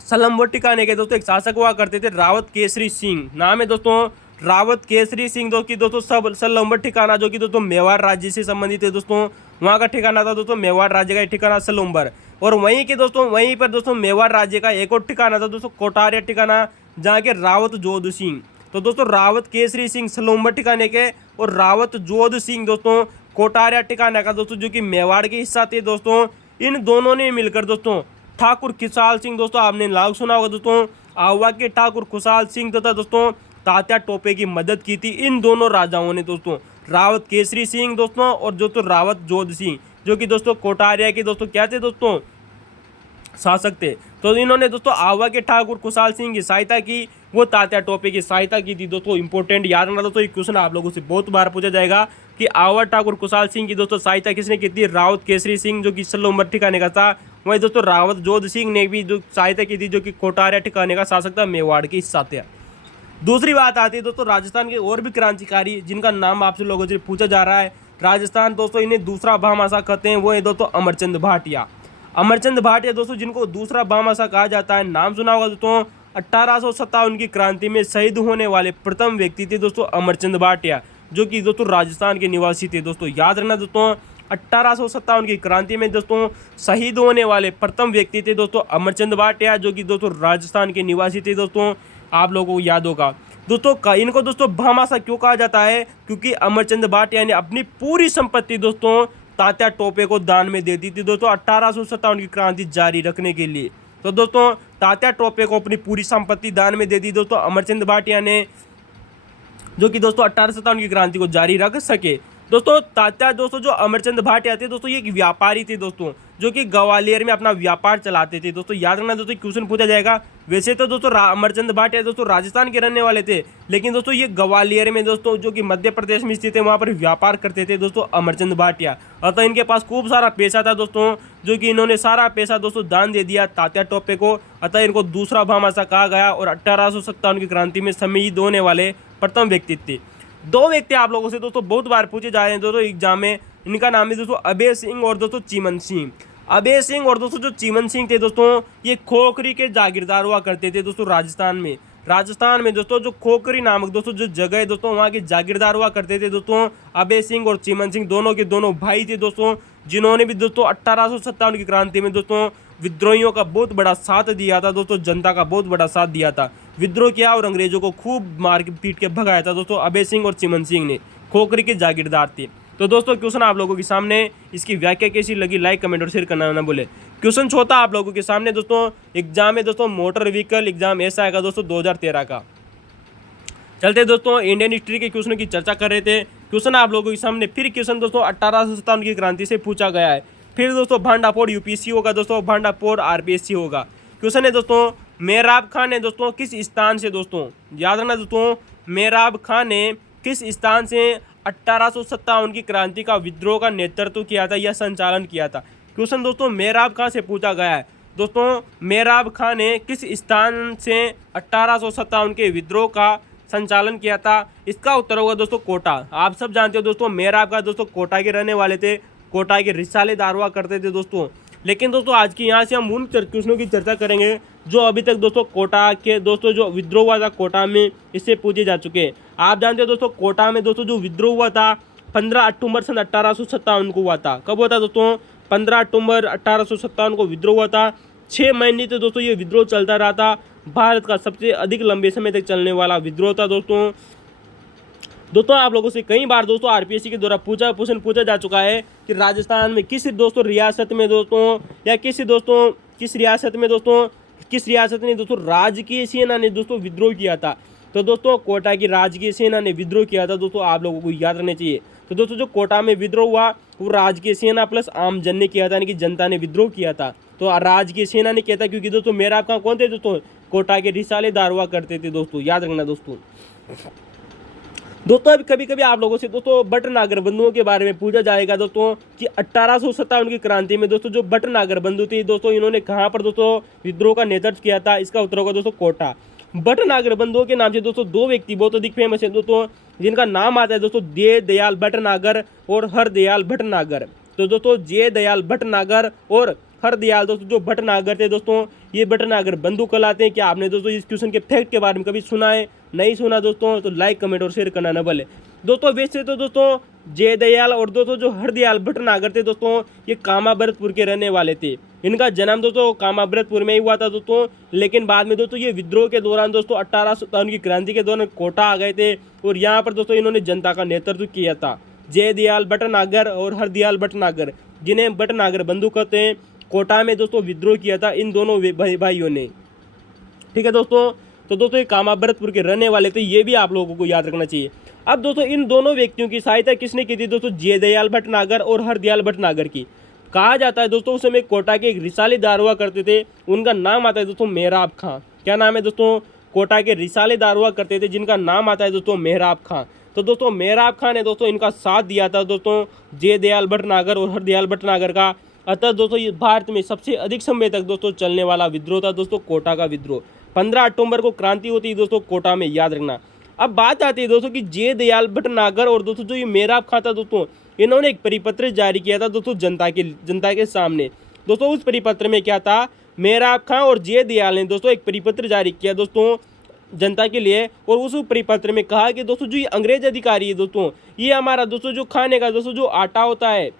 सलम्बर ठिकाने के दोस्तों एक शासक हुआ करते थे रावत केसरी सिंह। नाम है दोस्तों रावत केसरी सिंह दोस्तों सब सलम्बर ठिकाना, जो कि दोस्तों मेवाड़ राज्य से संबंधित है दोस्तों। वहाँ का ठिकाना था दोस्तों मेवाड़ राज्य का ठिकाना सलम्बर। और वहीं पर दोस्तों मेवाड़ राज्य का एक और ठिकाना था दोस्तों कोटारिया ठिकाना, जहाँ के रावत जोध सिंह। तो दोस्तों रावत केसरी सिंह सलम्बर ठिकाने के और रावत जोध सिंह दोस्तों कोटारिया ठिकाना का दोस्तों, जो कि मेवाड़ के हिस्सा थे दोस्तों। इन दोनों ने मिलकर दोस्तों ठाकुर खुशहाल सिंह दोस्तों, आपने नाम सुना होगा दोस्तों, आवा के ठाकुर खुशहाल सिंह तथा दोस्तों तात्या टोपे की मदद की थी इन दोनों राजाओं ने दोस्तों, रावत केसरी सिंह दोस्तों और दोस्तों रावत जोध सिंह, जो कि दोस्तों कोटारिया के दोस्तों क्या थे दोस्तों शासक थे। तो इन्होंने दोस्तों आवा के ठाकुर खुशहाल सिंह की सहायता की, वो तात्या टोपे की सहायता की थी दोस्तों। इंपॉर्टेंट याद रखना दोस्तों, ये क्वेश्चन आप लोगों से बहुत बार पूछा जाएगा कि आवा ठाकुर खुशहाल सिंह की दोस्तों सहायता किसने की थी? रावत केसरी सिंह, जो कि सलम्बर ठिकाने का था। वहीं दोस्तों रावत जोध सिंह ने भी जो सहायता की थी, जो कि कोटारिया ठिकाने का शासक था, मेवाड़ के हिस्सा थे। दूसरी बात आती है दोस्तों राजस्थान के और भी क्रांतिकारी जिनका नाम आपसे लोगों से पूछा जा रहा है। राजस्थान दोस्तों इन्हें दूसरा भामाशाह कहते हैं, वो है दोस्तों अमरचंद भाटिया। अमरचंद भाटिया दोस्तों जिनको दूसरा भामाशाह कहा जाता है, नाम सुना होगा दोस्तों। 1857 की क्रांति में शहीद होने वाले प्रथम व्यक्ति थे दोस्तों अमरचंद भाटिया, जो कि दोस्तों राजस्थान के निवासी थे दोस्तों। याद रखना दोस्तों 1857 की क्रांति में दोस्तों शहीद होने वाले प्रथम व्यक्ति थे दोस्तों अमरचंद भाटिया, जो कि दोस्तों राजस्थान के निवासी थे दोस्तों। आप लोगों को याद होगा दोस्तों। इनको दोस्तों भामाशाह क्यों कहा जाता है? क्योंकि अमरचंद भाटिया ने अपनी पूरी संपत्ति दोस्तों तात्या टोपे को दान में दे दी थी दोस्तों 1857 की क्रांति जारी रखने के लिए। तो दोस्तों तात्या टोपे को अपनी पूरी संपत्ति दान में दे दी दोस्तों अमरचंद भाटिया ने, जो कि दोस्तों 1857 की क्रांति को जारी रख सके। दोस्तों तात्या दोस्तों जो अमरचंद भाटिया थे दोस्तों, ये एक व्यापारी थे दोस्तों, जो कि ग्वालियर में अपना व्यापार चलाते थे दोस्तों। याद रखना दोस्तों, क्वेश्चन पूछा जाएगा। वैसे तो दोस्तों अमरचंद भाटिया दोस्तों राजस्थान के रहने वाले थे, लेकिन दोस्तों ये ग्वालियर में दोस्तों, जो कि मध्य प्रदेश में स्थित है, वहाँ पर व्यापार करते थे दोस्तों अमरचंद भाटिया। अतः इनके पास खूब सारा पैसा था दोस्तों, जो कि इन्होंने सारा पैसा दोस्तों दान दे दिया तात्या टोपे को। अतः इनको दूसरा भामाशाह कहा गया और 1857 की क्रांति में शहीद होने वाले प्रथम व्यक्ति थे। दो व्यक्ति आप लोगों से दोस्तों बहुत बार पूछे जा रहे हैं दोस्तों एग्जाम में। इनका नाम है दोस्तों अभय सिंह और दोस्तों चिमन सिंह। अभय सिंह और दोस्तों जो चिमन सिंह थे दोस्तों, ये खोखरी के जागीरदार हुआ करते थे दोस्तों राजस्थान में दोस्तों जो खोखरी नामक दोस्तों जो जगह है दोस्तों, वहाँ के जागीरदार हुआ करते थे दोस्तों। अभय सिंह और चिमन सिंह दोनों के दोनों भाई थे दोस्तों, जिन्होंने भी दोस्तों 1857 की क्रांति में दोस्तों विद्रोहियों का बहुत बड़ा साथ दिया था दोस्तों, जनता का बहुत बड़ा साथ दिया था। विद्रोह किया और अंग्रेजों को खूब मार पीट के भगाया था दोस्तों अभय सिंह और चिमन सिंह ने। खोखरी के जागीरदार थे। तो दोस्तों क्वेश्चन आप लोगों के सामने, इसकी व्याख्या कैसी लगी लाइक कमेंट और शेयर करना ना भूले। क्वेश्चन चौथा आप लोगों के सामने दोस्तों एग्जाम में दोस्तों मोटर व्हीकल एग्जाम ऐसा आएगा दोस्तों 2013 का। चलते दोस्तों इंडियन हिस्ट्री के क्वेश्चन की चर्चा कर रहे थे। क्वेश्चन आप लोगों के सामने फिर क्वेश्चन दोस्तों 1857 की क्रांति से पूछा गया है। फिर दोस्तों भांडाफोड़ यूपीएससी होगा दोस्तों, भांडाफोड़ आरपीएससी होगा। क्वेश्चन है दोस्तों मेहराब खां ने दोस्तों किस स्थान से दोस्तों, याद रखना दोस्तों, मेहराब खां ने किस स्थान से 1857 की क्रांति का विद्रोह का नेतृत्व किया था या संचालन किया था? क्वेश्चन दोस्तों मेहराब खां से पूछा गया है। दोस्तों मेहराब खां ने किस स्थान से 1857 के विद्रोह का संचालन किया था? इसका उत्तर होगा दोस्तों कोटा। आप सब जानते हो दोस्तों मेहराब खां दोस्तों कोटा के रहने वाले थे, कोटा के रिसालेदार हुआ करते थे दोस्तों। लेकिन दोस्तों आज की यहाँ से हम उन क्वेश्चनों की चर्चा करेंगे जो अभी तक दोस्तों कोटा के दोस्तों जो विद्रोह हुआ था कोटा में, इससे पूछे जा चुके हैं। आप जानते हो दोस्तों कोटा में दोस्तों जो विद्रोह हुआ था 15 अक्टूबर सन 1857 को हुआ था। कब हुआ था दोस्तों? 15 अक्टूबर 1857 को विद्रोह हुआ था। 6 महीने तक दोस्तों ये विद्रोह चलता रहा था। भारत का सबसे अधिक लंबे समय तक चलने वाला विद्रोह था दोस्तों। आप लोगों से कई बार दोस्तों आरपीएससी के द्वारा पूछा जा चुका है कि राजस्थान में किस दोस्तों रियासत में दोस्तों, या किस रियासत ने दोस्तों राजकीय सेना ने दोस्तों विद्रोह किया था? तो दोस्तों कोटा की राजकीय सेना ने विद्रोह किया था दोस्तों, आप लोगों को याद रखना चाहिए। तो दोस्तों जो कोटा में विद्रोह हुआ वो राजकीय सेना प्लस आम जन ने किया था, यानी कि जनता ने विद्रोह किया था। तो राजकीय सेना ने किया था क्योंकि दोस्तों मेहराब खां कौन थे दोस्तों? कोटा के रिसालेदार हुआ करते थे दोस्तों, याद रखना दोस्तों। अभी कभी कभी आप लोगों से दोस्तों भटनागर बंधुओं के बारे में पूछा जाएगा दोस्तों कि 1857 की क्रांति में दोस्तों जो भटनागर बंधु थे दोस्तों, इन्होंने कहाँ पर दोस्तों विद्रोह का नेतृत्व किया था? इसका उत्तर होगा दोस्तों कोटा। भटनागर बंधुओं के नाम से दोस्तों दो व्यक्ति बहुत अधिक फेमस है दोस्तों, जिनका नाम आता है दोस्तों जय दयाल भटनागर और हरदयाल भटनागर। तो दोस्तों जय दयाल भटनागर और हरदयाल दोस्तों जो भटनागर थे दोस्तों, ये भटनागर बंधु कहलाते हैं। क्या आपने दोस्तों इस क्वेश्चन के फैक्ट के बारे में कभी सुना है? नहीं सुना दोस्तों तो लाइक कमेंट और शेयर करना न भूलें दोस्तों। वैसे तो दोस्तों जय दयाल और दोस्तों जो हरदयाल भटनागर थे दोस्तों, ये कामाभरतपुर के रहने वाले थे। इनका जन्म दोस्तों कामाभरतपुर में ही हुआ था दोस्तों, लेकिन बाद में दोस्तों ये विद्रोह के दौरान दोस्तों 1857 की क्रांति के दौरान कोटा आ गए थे और यहाँ पर दोस्तों इन्होंने जनता का नेतृत्व किया था। जय दयाल भटनागर और हरदयाल भटनागर, जिन्हें भटनागर बंधु कहते हैं, कोटा में दोस्तों विद्रोह किया था इन दोनों भाइयों ने। ठीक है दोस्तों, तो दोस्तों ये कामाभरतपुर के रहने वाले थे, ये भी आप लोगों को याद रखना चाहिए। अब दोस्तों इन दोनों व्यक्तियों की सहायता किसने की थी दोस्तों? जय दयाल भटनागर और हरदयाल भटनागर की। कहा जाता है दोस्तों उस समय कोटा के एक रिसालेदार हुआ करते थे, उनका नाम आता है दोस्तों मेहराब खां। क्या नाम है दोस्तों? कोटा के रिसालेदार हुआ करते थे, जिनका नाम आता है दोस्तों मेहराब खां। तो दोस्तों मेहराब खां ने दोस्तों इनका साथ दिया था दोस्तों जय दयाल भटनागर और हरदयाल भटनागर का। अतः दोस्तों ये भारत में सबसे अधिक समय तक दोस्तों चलने वाला विद्रोह था दोस्तों कोटा का विद्रोह। 15 अक्टूबर को क्रांति होती है दोस्तों कोटा में, याद रखना। अब बात आती है दोस्तों कि जय दयाल भटनागर और दोस्तों जो ये मेहराब खां था दोस्तों, इन्होंने एक परिपत्र जारी किया था दोस्तों जनता के सामने। दोस्तों उस परिपत्र में क्या था? मेहराब खां और जय दयाल ने दोस्तों एक परिपत्र जारी किया दोस्तों जनता के लिए, और उस परिपत्र में कहा कि दोस्तों जो ये अंग्रेज अधिकारी है दोस्तों, ये हमारा दोस्तों जो खाने का दोस्तों जो आटा होता है,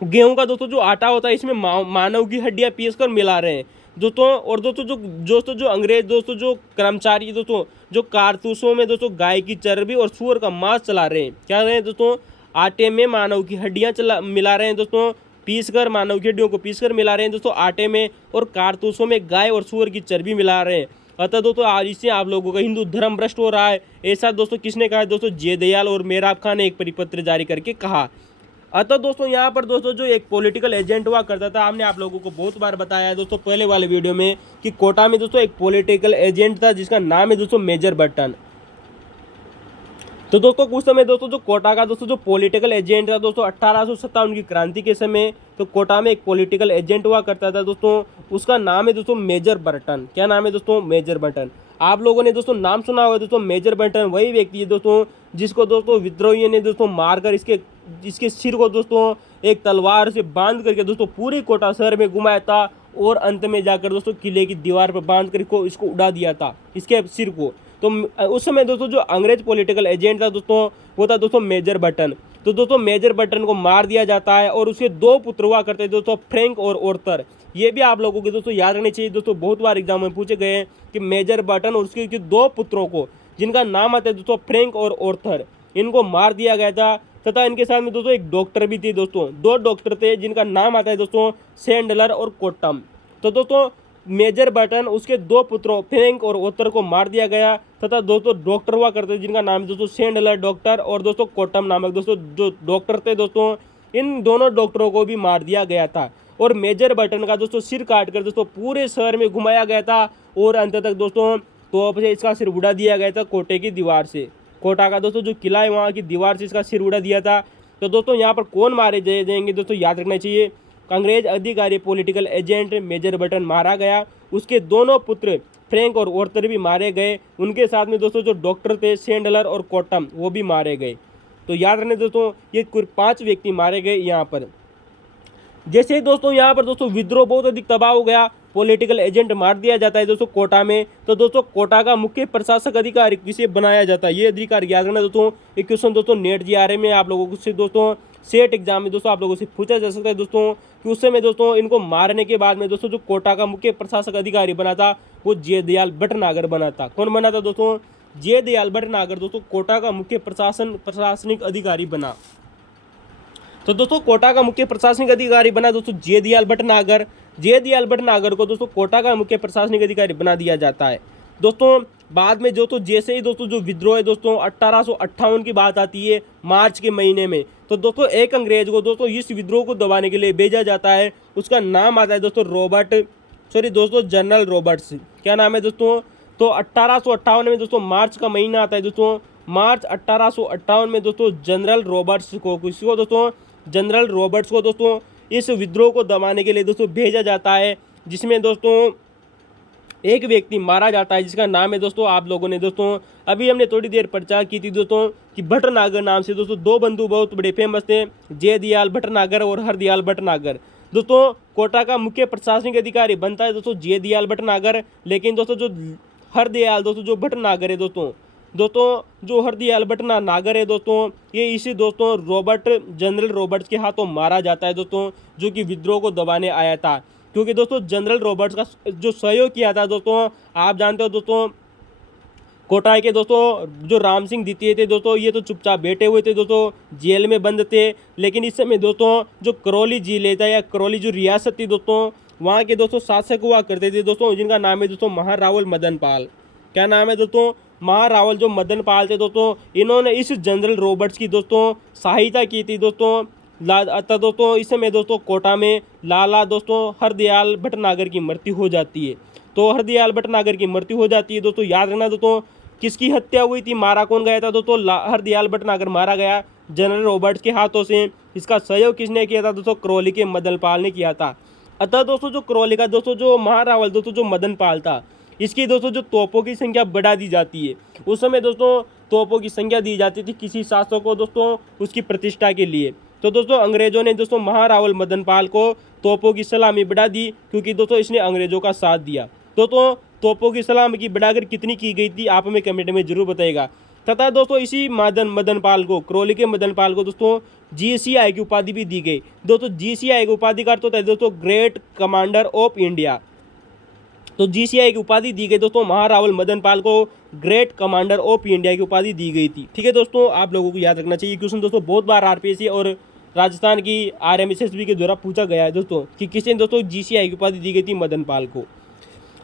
गेहूं का दोस्तों जो आटा होता है इसमें मानव की हड्डियां पीस कर मिला रहे हैं दोस्तों। और दोस्तों जो अंग्रेज दोस्तों जो कर्मचारी दोस्तों जो कारतूसों में दोस्तों गाय की चर्बी और सूअर का मांस चला रहे हैं, क्या रहे हैं दोस्तों, आटे में मानव की हड्डियां चला मिला रहे हैं दोस्तों, पीस कर मानव की हड्डियों को पीस कर मिला रहे हैं दोस्तों आटे में, और कारतूसों में गाय और सूअर की चर्बी मिला रहे हैं। अतः दोस्तों आज इससे आप लोगों का हिंदू धर्म भ्रष्ट हो रहा है। ऐसा दोस्तों किसने कहा है दोस्तों, जय दयाल और मेराब खान ने एक परिपत्र जारी करके कहा। अतः दोस्तों यहाँ पर दोस्तों जो एक पॉलिटिकल एजेंट हुआ करता था, हमने आप लोगों को बहुत बार बताया है दोस्तों पहले वाले वीडियो में कि कोटा में दोस्तों एक पॉलिटिकल एजेंट था जिसका नाम है दोस्तों मेजर बटन। तो दोस्तों कुछ समय दोस्तों जो कोटा का दोस्तों जो पॉलिटिकल एजेंट था दोस्तों 1857 की क्रांति के समय, तो कोटा में एक पॉलिटिकल एजेंट हुआ करता था दोस्तों, उसका नाम है दोस्तों मेजर बटन। क्या नाम है दोस्तों, मेजर बटन। आप लोगों ने दोस्तों नाम सुना होगा दोस्तों, मेजर बटन वही व्यक्ति है दोस्तों जिसको दोस्तों विद्रोहियों ने दोस्तों मारकर इसके सिर को दोस्तों एक तलवार से बांध करके दोस्तों पूरे कोटा शहर में घुमाया था, और अंत में जाकर दोस्तों किले की दीवार पर बांध कर इसको उड़ा दिया था, इसके सिर को। तो उस समय दोस्तों जो अंग्रेज पॉलिटिकल एजेंट था दोस्तों वो था दोस्तों मेजर बटन। तो दोस्तों मेजर बटन को मार दिया जाता है, और उसके दो पुत्र हुआ करते हैं दोस्तों, फ्रैंक और ऑर्थर। ये भी आप लोगों को दोस्तों याद रखनी चाहिए दोस्तों, बहुत बार एग्जाम में पूछे गए हैं कि मेजर बटन और उसके दो पुत्रों को, जिनका नाम आता है दोस्तों फ्रैंक और ऑर्थर, इनको मार दिया गया था। तथा इनके साथ में दोस्तों एक डॉक्टर भी थी दोस्तों, दो डॉक्टर थे जिनका नाम आता है दोस्तों सैंडलर और कोट्टम। तो दोस्तों मेजर बटन उसके दो पुत्रों फ्रैंक और ऑर्थर को मार दिया गया, तथा दोस्तों डॉक्टर हुआ करते थे जिनका नाम दोस्तों सैंडलर डॉक्टर और दोस्तों कोट्टम नामक दोस्तों जो डॉक्टर थे दोस्तों, इन दोनों डॉक्टरों को भी मार दिया गया था। और मेजर बटन का दोस्तों सिर काट कर दोस्तों पूरे शहर में घुमाया गया था, और अंत तक दोस्तों तोप से इसका सिर उड़ा दिया गया था कोटे की दीवार से। कोटा का दोस्तों जो किला है वहाँ की दीवार से इसका सिर उड़ा दिया था। तो दोस्तों यहाँ पर कौन मारे जाएंगे दोस्तों, याद रखना चाहिए, अंग्रेज अधिकारी पॉलिटिकल एजेंट मेजर बटन मारा गया, उसके दोनों पुत्र फ्रैंक और ऑर्थर भी मारे गए, उनके साथ में दोस्तों जो डॉक्टर थे सैंडलर और कोट्टम वो भी मारे गए। तो याद रखने दोस्तों ये कुल 5 व्यक्ति मारे गए यहाँ पर। जैसे ही दोस्तों यहाँ पर दोस्तों विद्रोह बहुत अधिक तबाह हो गया, पॉलिटिकल एजेंट मार दिया जाता है दोस्तों कोटा में, तो दोस्तों कोटा का मुख्य प्रशासक अधिकारी किसे बनाया जाता है, ये अधिकारी याद रखना दोस्तों। एक क्वेश्चन दोस्तों नेट जीआरए में आप लोगों से दोस्तों सेट एग्जाम में दोस्तों आप लोगों से पूछा जा सकता है दोस्तों कि उस समय दोस्तों इनको मारने के बाद में दोस्तों जो कोटा का मुख्य प्रशासक अधिकारी बना था वो जय दयाल भटनागर बना था। कौन बना था दोस्तों, जय दयाल भटनागर दोस्तों कोटा का मुख्य प्रशासनिक अधिकारी बना। तो दोस्तों कोटा का मुख्य प्रशासनिक अधिकारी बना दोस्तों जय दयाल भटनागर। जय दयाल भटनागर को दोस्तों कोटा का मुख्य प्रशासनिक अधिकारी बना दिया जाता है दोस्तों। बाद में दोस्तों जैसे ही दोस्तों जो विद्रोह है दोस्तों 1858 की बात आती है मार्च के महीने में, तो दोस्तों एक अंग्रेज को दोस्तों इस विद्रोह को दबाने के लिए भेजा जाता है, उसका नाम आता है दोस्तों जनरल रॉबर्ट्स। क्या नाम है दोस्तों, तो 1858 में दोस्तों मार्च का महीना आता है दोस्तों, मार्च 1858 में दोस्तों जनरल रॉबर्ट्स को दोस्तों इस विद्रोह को दबाने के लिए दोस्तों भेजा जाता है, जिसमें दोस्तों एक व्यक्ति मारा जाता है जिसका नाम है दोस्तों, आप लोगों ने दोस्तों अभी हमने थोड़ी देर प्रचार की थी दोस्तों कि भटनागर नाम से दोस्तों दो बंधु बहुत बड़े फेमस थे, जय दयाल भटनागर और हरदयाल भटनागर। दोस्तों कोटा का मुख्य प्रशासनिक अधिकारी बनता है दोस्तों जय दयाल भटनागर, लेकिन दोस्तों जो हरदयाल दोस्तों जो भटनागर है दोस्तों जो हरदयाल भटनागर है दोस्तों ये इसी दोस्तों जनरल रॉबर्ट्स के हाथों मारा जाता है दोस्तों, जो कि विद्रोह को दबाने आया था। क्योंकि दोस्तों जनरल रॉबर्ट्स का जो सहयोग किया था दोस्तों आप जानते हो दोस्तों, कोटा के दोस्तों जो राम सिंह द्वितीय थे दोस्तों ये तो चुपचाप बैठे हुए थे दोस्तों, जेल में बंद थे। लेकिन इस समय दोस्तों जो करौली जिले था या करौली जो रियासत थी दोस्तों वहाँ के दोस्तों शासक हुआ करते थे दोस्तों, जिनका नाम है दोस्तों महारावल मदन पाल। क्या नाम है दोस्तों, महारावल जो मदन पाल थे दोस्तों, इन्होंने इस जनरल रॉबर्ट्स की दोस्तों सहायता की थी दोस्तों। अतः दोस्तों इस समय दोस्तों कोटा में लाला दोस्तों हरदयाल भटनागर की मृत्यु हो जाती है। तो हरदयाल भटनागर की मृत्यु हो जाती है दोस्तों, याद रखना दोस्तों किसकी हत्या हुई थी, मारा कौन गया था दोस्तों, हरदयाल भटनागर मारा गया जनरल रॉबर्ट्स के हाथों से। इसका सहयोग किसने किया था दोस्तों, करौली के मदन पाल ने किया था। अतः दोस्तों जो करौली का दोस्तों जो महारावल दोस्तों जो मदन पाल था, इसकी दोस्तों जो तोपों की संख्या बढ़ा दी जाती है। उस समय दोस्तों तोपों की संख्या दी जाती थी किसी शासक को दोस्तों उसकी प्रतिष्ठा के लिए। तो दोस्तों अंग्रेजों ने दोस्तों महारावल मदन पाल को तोपों की सलामी बढ़ा दी, क्योंकि दोस्तों इसने अंग्रेजों का साथ दिया। दोस्तों तोपों की सलामी की बढ़ाकर कितनी की गई थी आप हमें कमेंट में जरूर बताइएगा। तथा दोस्तों इसी मदन पाल को, करौली के मदन पाल को दोस्तों GCI की उपाधि भी दी गई। दोस्तों GCI की उपाधि का अर्थ होता है दोस्तों ग्रेट कमांडर ऑफ इंडिया। तो GCI की उपाधि दी गई दोस्तों महारावल मदन पाल को ग्रेट कमांडर ऑफ इंडिया की उपाधि दी गई थी। ठीक है दोस्तों, आप लोगों को याद रखना चाहिए। क्वेश्चन दोस्तों बहुत बार RPSC और राजस्थान की RMSSB के द्वारा पूछा गया है दोस्तों कि किसने दोस्तों GCI की उपाधि दी गई थी मदन पाल को।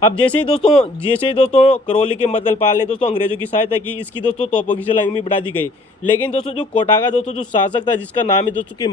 अब जैसे ही दोस्तों करौली के मदन पाल ने दोस्तों अंग्रेजों की सहायता की, इसकी दोस्तों तोपों की सलामी बढ़ा दी गई। लेकिन दोस्तों जो कोटा का दोस्तों जो शासक था, जिसका नाम है दोस्तों कि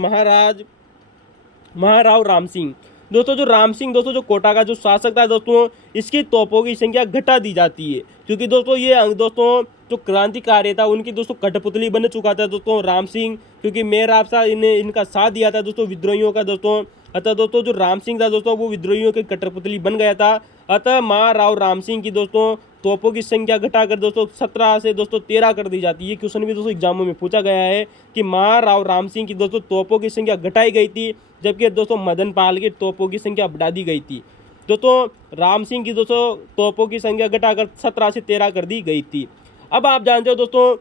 महाराव राम सिंह, दोस्तों जो राम सिंह दोस्तों जो कोटा का जो शासक था दोस्तों, इसकी तोपों की संख्या घटा दी जाती है, क्योंकि दोस्तों ये दोस्तों जो क्रांतिकारी था उनकी दोस्तों कठपुतली बन चुका था दोस्तों राम सिंह, क्योंकि मेयर आपसा इनका साथ दिया था दोस्तों विद्रोहियों का दोस्तों। अतः दोस्तों जो राम सिंह था दोस्तों वो विद्रोहियों के कठपुतली बन गया था। अतः महाराव राम सिंह की दोस्तों तोपों की संख्या घटाकर दोस्तों 17 से दोस्तों 13 कर दी जाती है। क्वेश्चन भी दोस्तों एग्जामों में पूछा गया है कि महाराव राम सिंह की दोस्तों तोपों की संख्या घटाई गई थी, जबकि दोस्तों मदन पाल की तोपों की संख्या बढ़ा दी गई थी। दोस्तों राम सिंह की दोस्तों तोपों की संख्या घटाकर 17 से 13 कर दी गई थी। अब आप जानते हो दोस्तों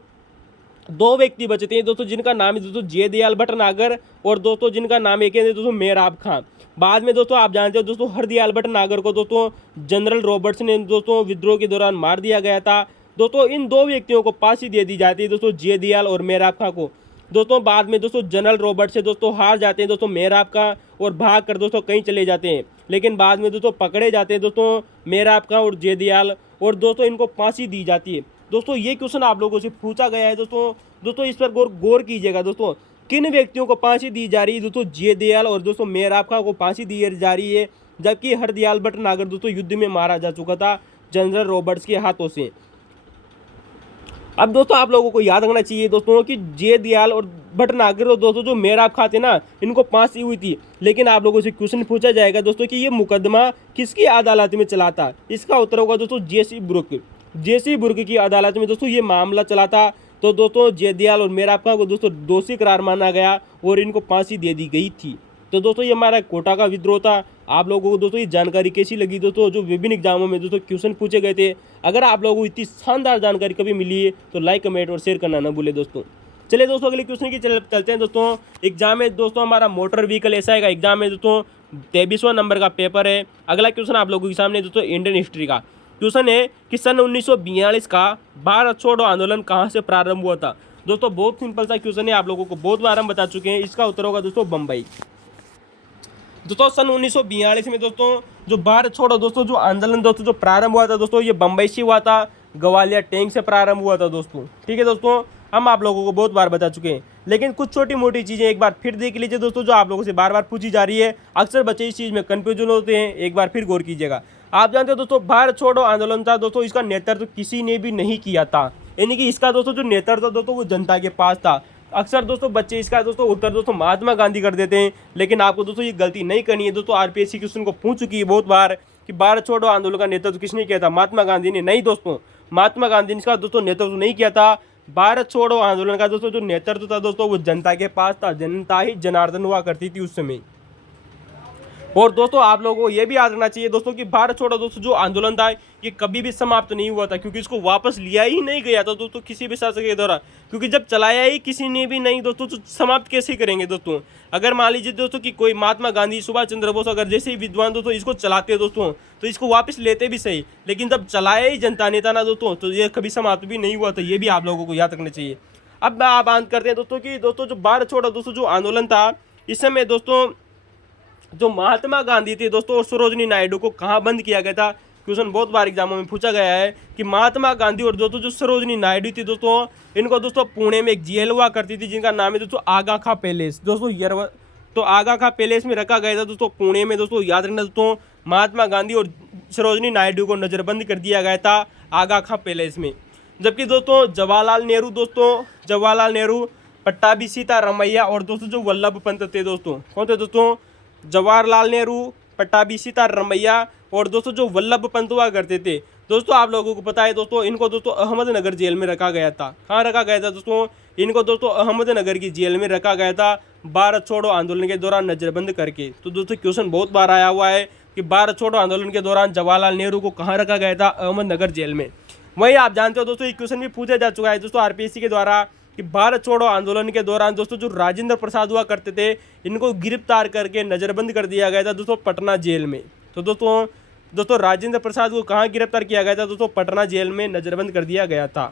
दो व्यक्ति बचते हैं दोस्तों, जिनका नाम है दोस्तों जयदयाल भटनागर और दोस्तों जिनका नाम एक है दोस्तों मेहराब खां। बाद में दोस्तों आप जानते हो दोस्तों हरदयाल भटनागर को दोस्तों जनरल रॉबर्ट्स ने दोस्तों विद्रोह के दौरान मार दिया गया था। दोस्तों इन दो व्यक्तियों को फांसी दे दी जाती है दोस्तों, जयदयाल और मेहराब खां को। दोस्तों बाद में दोस्तों जनरल रॉबर्ट से दोस्तों हार जाते हैं दोस्तों मेहराब खां और भाग कर दोस्तों कहीं चले जाते हैं, लेकिन बाद में दोस्तों पकड़े जाते हैं दोस्तों मेहराब खां और जयदयाल, और दोस्तों इनको फांसी दी जाती है। दोस्तों ये क्वेश्चन आप लोगों से पूछा गया है दोस्तों इस पर गौर कीजिएगा दोस्तों, किन व्यक्तियों को फांसी दी जा रही है दोस्तों, जयदयाल और दोस्तों मेहराब खां को फांसी दी जा रही है, जबकि हरदयाल भटनागर दोस्तों युद्ध में मारा जा चुका था जनरल रॉबर्ट्स के हाथों से। अब दोस्तों आप लोगों को याद रखना चाहिए दोस्तों कि जयदयाल और भटनागर और दोस्तों जो मेहराब खां थे ना, इनको फांसी हुई थी। लेकिन आप लोगों से क्वेश्चन पूछा जाएगा दोस्तों कि ये मुकदमा किसकी अदालत में चला था। इसका उत्तर होगा दोस्तों जेसी बुर्क की अदालत में दोस्तों ये मामला चला था। तो दोस्तों जयदयाल और मेहराब खां को दोस्तों दोषी करार माना गया और इनको फांसी दे दी गई थी। तो दोस्तों ये हमारा कोटा का विद्रोह था। आप लोगों को दोस्तों ये जानकारी कैसी लगी दोस्तों, जो विभिन्न एग्जामों में दोस्तों क्वेश्चन पूछे गए थे। अगर आप लोगों को इतनी शानदार जानकारी कभी मिली है तो लाइक कमेंट और शेयर करना ना भूले दोस्तों। चलिए दोस्तों अगले क्वेश्चन की चलते हैं दोस्तों। एग्जाम में दोस्तों हमारा मोटर व्हीकल SI का एग्जाम है दोस्तों, 23वां नंबर का पेपर है। अगला क्वेश्चन आप लोगों के सामने दोस्तों इंडियन हिस्ट्री का क्वेश्चन है कि सन 1942 का भारत छोड़ो आंदोलन कहाँ से प्रारंभ हुआ था। दोस्तों बहुत सिंपल सा क्वेश्चन है, आप लोगों को बहुत बार हम बता चुके हैं। इसका उत्तर होगा दोस्तों बम्बई। दोस्तों सन 1942 में दोस्तों जो भारत छोड़ो दोस्तों जो आंदोलन दोस्तों जो प्रारंभ हुआ था दोस्तों, ये बम्बई से हुआ था, ग्वालियर टैंक से प्रारंभ हुआ था दोस्तों। ठीक है दोस्तों, हम आप लोगों को बहुत बार बता चुके हैं, लेकिन कुछ छोटी मोटी चीज़ें एक बार फिर देख लीजिए दोस्तों, जो आप लोगों से बार बार पूछी जा रही है। अक्सर बच्चे इस चीज़ में कन्फ्यूजन होते हैं, एक बार फिर गौर कीजिएगा। आप जानते हो दोस्तों भारत छोड़ो आंदोलन था दोस्तों, इसका नेतृत्व किसी ने भी नहीं किया था, यानी कि इसका दोस्तों जो नेतृत्व दोस्तों वो जनता के पास था। अक्सर दोस्तों बच्चे इसका दोस्तों उत्तर दोस्तों महात्मा गांधी कर देते हैं, लेकिन आपको दोस्तों ये गलती नहीं करनी है दोस्तों। RPSC क्वेश्चन को पूछ चुकी है बहुत बार कि भारत छोड़ो आंदोलन का नेतृत्व किसने किया था, महात्मा गांधी ने। नहीं दोस्तों, महात्मा गांधी ने इसका दोस्तों नेतृत्व नहीं किया था। भारत छोड़ो आंदोलन का दोस्तों जो नेतृत्व था दोस्तों वो जनता के पास था, जनता ही जनार्दन हुआ करती थी उस समय। और दोस्तों आप लोगों को ये भी याद रखना चाहिए दोस्तों कि भारत छोड़ो दोस्तों जो आंदोलन था ये कभी भी समाप्त नहीं हुआ था, क्योंकि इसको वापस लिया ही नहीं गया था दोस्तों किसी भी शासक के द्वारा, क्योंकि जब चलाया ही किसी ने भी नहीं दोस्तों तो समाप्त कैसे करेंगे दोस्तों। अगर मान लीजिए दोस्तों कि कोई महात्मा गांधी, सुभाष चंद्र बोस अगर जैसे ही विद्वान दोस्तों इसको चलाते दोस्तों तो इसको वापस लेते भी सही, लेकिन जब चलाया ही जनता ने था ना दोस्तों तो ये कभी समाप्त भी नहीं हुआ था। ये भी आप लोगों को याद रखना चाहिए। अब आप बात करते हैं दोस्तों कि दोस्तों जो भारत छोड़ो दोस्तों जो आंदोलन था, इस समय दोस्तों जो महात्मा गांधी थे दोस्तों और सरोजनी नायडू को कहाँ बंद किया गया था। क्वेश्चन बहुत बार एग्जामों में पूछा गया है कि महात्मा गांधी और दोस्तों जो सरोजनी नायडू थी दोस्तों, इनको दोस्तों पुणे में एक जेल हुआ करती थी जिनका नाम है दोस्तों आगा खां पैलेस दोस्तों। तो आगा खां पैलेस में रखा गया था दोस्तों पुणे में दोस्तों। याद रखना दोस्तों, महात्मा गांधी और सरोजनी नायडू को नज़रबंद कर दिया गया था आगा खां पैलेस में। जबकि दोस्तों जवाहरलाल नेहरू, पट्टाभी सीतारामैया और दोस्तों जो वल्लभ पंत थे दोस्तों, कौन थे दोस्तों, जवाहरलाल नेहरू, पट्टाभी सीतारामैया और दोस्तों जो वल्लभ पंत हुआ करते थे दोस्तों। आप लोगों को पता है दोस्तों इनको दोस्तों अहमदनगर जेल में रखा गया था। कहाँ रखा गया था दोस्तों, इनको दोस्तों अहमदनगर की जेल में रखा गया था भारत छोड़ो आंदोलन के दौरान नज़रबंद करके। तो दोस्तों क्वेश्चन बहुत बार आया हुआ है कि भारत छोड़ो आंदोलन के दौरान जवाहरलाल नेहरू को कहाँ रखा गया था, अहमदनगर जेल में। वहीं आप जानते हो दोस्तों ये क्वेश्चन भी पूछा जा चुका है दोस्तों आरपीएससी के द्वारा कि भारत छोड़ो आंदोलन के दौरान दोस्तों जो राजेंद्र प्रसाद हुआ करते थे इनको गिरफ्तार करके नज़रबंद कर दिया गया था दोस्तों पटना जेल में। तो दोस्तों राजेंद्र प्रसाद को कहाँ गिरफ्तार किया गया था दोस्तों? पटना जेल में नज़रबंद कर दिया गया था।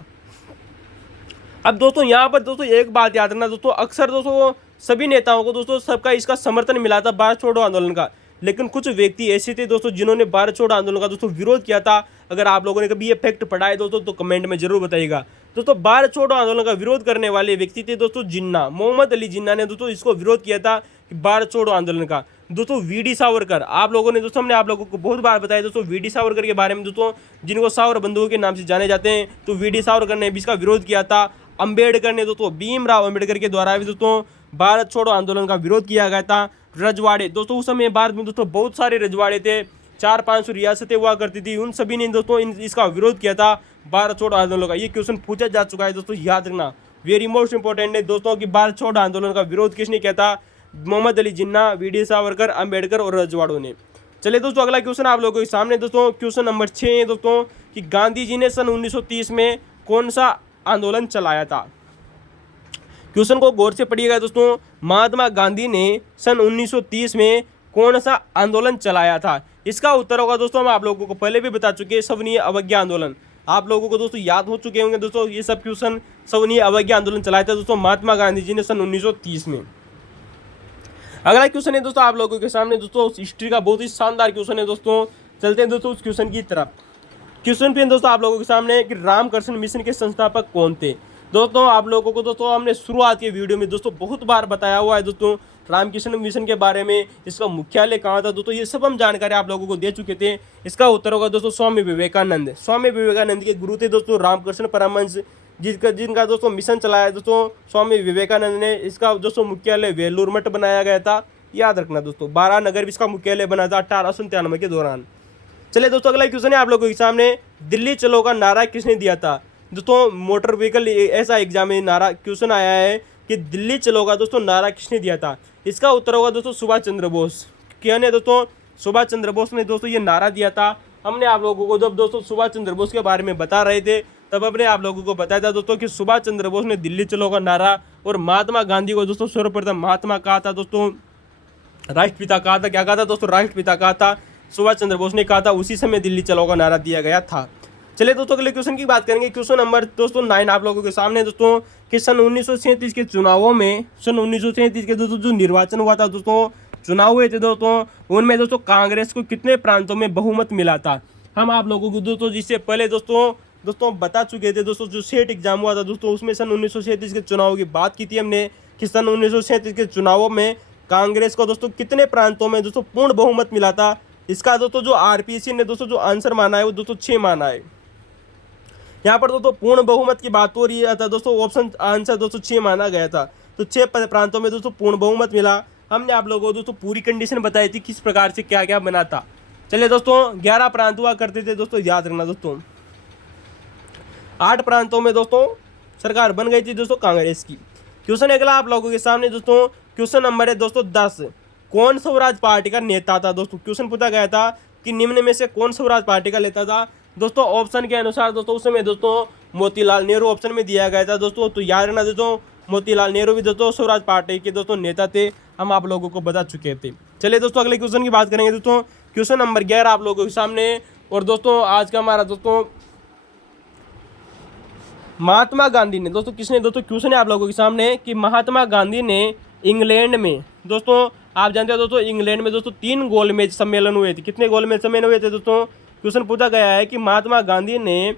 अब दोस्तों यहाँ पर दोस्तों एक बात याद रखना दोस्तों, अक्सर दोस्तों सभी नेताओं को दोस्तों सबका इसका समर्थन मिला था भारत छोड़ो आंदोलन का, लेकिन कुछ व्यक्ति ऐसे थे दोस्तों जिन्होंने भारत छोड़ो आंदोलन का दोस्तों विरोध किया था। अगर आप लोगों ने कभी ये फैक्ट पढ़ा है दोस्तों तो कमेंट में जरूर बताइएगा। दोस्तों भारत छोड़ो आंदोलन का विरोध करने वाले व्यक्ति थे दोस्तों जिन्ना, मोहम्मद अली जिन्ना ने दोस्तों इसको विरोध किया था कि भारत छोड़ो आंदोलन का। दोस्तों वीडी सावरकर, आप लोगों ने दोस्तों हमने आप लोगों को बहुत बार बताया दोस्तों वीडी सावरकर के बारे में दोस्तों, जिनको सावर बंधुओं के नाम से जाने जाते हैं। तो वीडी सावरकर ने भी इसका विरोध किया था। अंबेडकर ने दोस्तों, भीमराव अंबेडकर के द्वारा भी दोस्तों भारत छोड़ो आंदोलन का विरोध किया गया था। रजवाड़े दोस्तों, उस समय भारत में दोस्तों बहुत सारे रजवाड़े थे, 400-500 रियासतें हुआ करती थी, उन सभी ने दोस्तों इसका विरोध किया था भारत छोड़ो आंदोलन का। ये क्वेश्चन पूछा जा चुका है दोस्तों, याद रखना, वेरी मोस्ट इंपॉर्टेंट है दोस्तों कि भारत छोड़ो आंदोलन का विरोध किसने किया था? मोहम्मद अली जिन्ना, वीडी सावरकर, अंबेडकर और रजवाड़ों ने। चलिए दोस्तों अगला क्वेश्चन आप लोगों के सामने दोस्तों, क्वेश्चन नंबर 6 है दोस्तों कि गांधी जी ने सन 1930 में कौन सा आंदोलन चलाया था? क्वेश्चन को गौर से पढ़िएगा दोस्तों, महात्मा गांधी ने सन 1930 में कौन सा आंदोलन चलाया था? इसका उत्तर होगा दोस्तों, हम आप लोगों को पहले भी बता चुके हैं, सवनीय अवज्ञा आंदोलन। आप लोगों को दोस्तों याद हो चुके होंगे दोस्तों ये सब क्वेश्चन। सवनीय अवज्ञा आंदोलन चलाया था दोस्तों महात्मा गांधी जी ने सन 1930 में। अगला क्वेश्चन है दोस्तों आप लोगों के सामने दोस्तों, हिस्ट्री का बहुत ही शानदार क्वेश्चन है दोस्तों। चलते हैं दोस्तों उस क्वेश्चन की तरफ। क्वेश्चन पे दोस्तों आप लोगों के सामने कि रामकृष्ण मिशन के संस्थापक कौन थे? दोस्तों आप लोगों को दोस्तों हमने शुरुआत के वीडियो में दोस्तों बहुत बार बताया हुआ है दोस्तों रामकृष्ण मिशन के बारे में, इसका मुख्यालय कहाँ था दोस्तों, ये सब हम जानकारी आप लोगों को दे चुके थे। इसका उत्तर होगा दोस्तों स्वामी विवेकानंद। स्वामी विवेकानंद के गुरु थे दोस्तों रामकृष्ण परमहंस, जिनका दोस्तों मिशन चलाया दोस्तों स्वामी विवेकानंद ने। इसका दोस्तों मुख्यालय वेलूर मठ बनाया गया था, याद रखना दोस्तों। 12 नगर भी इसका मुख्यालय बना था 1897 के दौरान। चलिए दोस्तों अगला क्वेश्चन है आप लोगों के सामने, दिल्ली चलो का नारा किसने दिया था? दोस्तों मोटर व्हीकल ऐसा एग्जाम में नारा क्वेश्चन आया है कि दिल्ली चलो का दोस्तों नारा किसने दिया था? इसका उत्तर होगा दोस्तों सुभाष चंद्र बोस। क्या ने दोस्तों? सुभाष चंद्र बोस ने दोस्तों ये नारा दिया था। हमने आप लोगों को जब दोस्तों सुभाष चंद्र बोस के बारे में बता रहे थे तब हमने आप लोगों को बताया था दोस्तों कि सुभाष चंद्र बोस ने दिल्ली चलो का नारा और महात्मा गांधी को दोस्तों सर्वप्रथम महात्मा कहा था दोस्तों, राष्ट्रपिता कहा था। क्या कहा था दोस्तों? राष्ट्रपिता कहा था। सुभाष चंद्र बोस ने कहा था, उसी समय दिल्ली चलो का नारा दिया गया था। चलिए दोस्तों अगले क्वेश्चन की बात करेंगे। क्वेश्चन नंबर दोस्तों 9 आप लोगों के सामने दोस्तों कि सन 1937 के चुनावों में, सन 1937 के दोस्तों जो निर्वाचन हुआ था दोस्तों, चुनाव हुए थे दोस्तों, उनमें दोस्तों कांग्रेस को कितने प्रांतों में बहुमत मिला था? हम आप लोगों को दोस्तों जिससे पहले दोस्तों बता चुके थे दोस्तों, जो सेट एग्जाम हुआ था दोस्तों उसमें सन 1937 के चुनाव की बात की थी हमने कि सन 1937 के चुनावों में कांग्रेस को दोस्तों कितने प्रांतों में दोस्तों पूर्ण बहुमत मिला था? इसका दोस्तों जो आरपीएससी ने दोस्तों जो आंसर माना है वो दोस्तों 6 माना है। यहाँ पर दोस्तों पूर्ण बहुमत की बात हो रही था दोस्तों, ऑप्शन आंसर दोस्तों 6 माना गया था। तो 6 प्रांतों में दोस्तों पूर्ण बहुमत मिला। हमने आप लोगों को दोस्तों पूरी कंडीशन बताई थी किस प्रकार से क्या क्या बना था। चलिए दोस्तों 11 प्रांत हुआ करते थे दोस्तों, याद रखना दोस्तों। 8 प्रांतों में दोस्तों सरकार बन गई थी दोस्तों कांग्रेस की। क्वेश्चन अगला आप लोगों के सामने दोस्तों, क्वेश्चन नंबर है दोस्तों 10, कौन स्वराज पार्टी का नेता था? दोस्तों क्वेश्चन पूछा गया था कि निम्न में से कौन स्वराज पार्टी का नेता था? दोस्तों ऑप्शन के अनुसार दोस्तों उस समय दोस्तों मोतीलाल नेहरू ऑप्शन में दिया गया था दोस्तों। तो याद रखना दोस्तों मोतीलाल नेहरू भी दोस्तों स्वराज पार्टी के दोस्तों नेता थे, हम आप लोगों को बता चुके थे। चलिए दोस्तों अगले क्वेश्चन की बात करेंगे दोस्तों, क्वेश्चन नंबर 11 आप लोगों के सामने। और दोस्तों आज का हमारा दोस्तों महात्मा गांधी ने दोस्तों किसने दोस्तों क्वेश्चन है आप लोगों के सामने कि महात्मा गांधी ने इंग्लैंड में दोस्तों, आप जानते हो दोस्तों इंग्लैंड में दोस्तों 3 गोलमेज सम्मेलन हुए थे। कितने गोलमेज सम्मेलन हुए थे दोस्तों? क्वेश्चन पूछा गया है कि महात्मा गांधी ने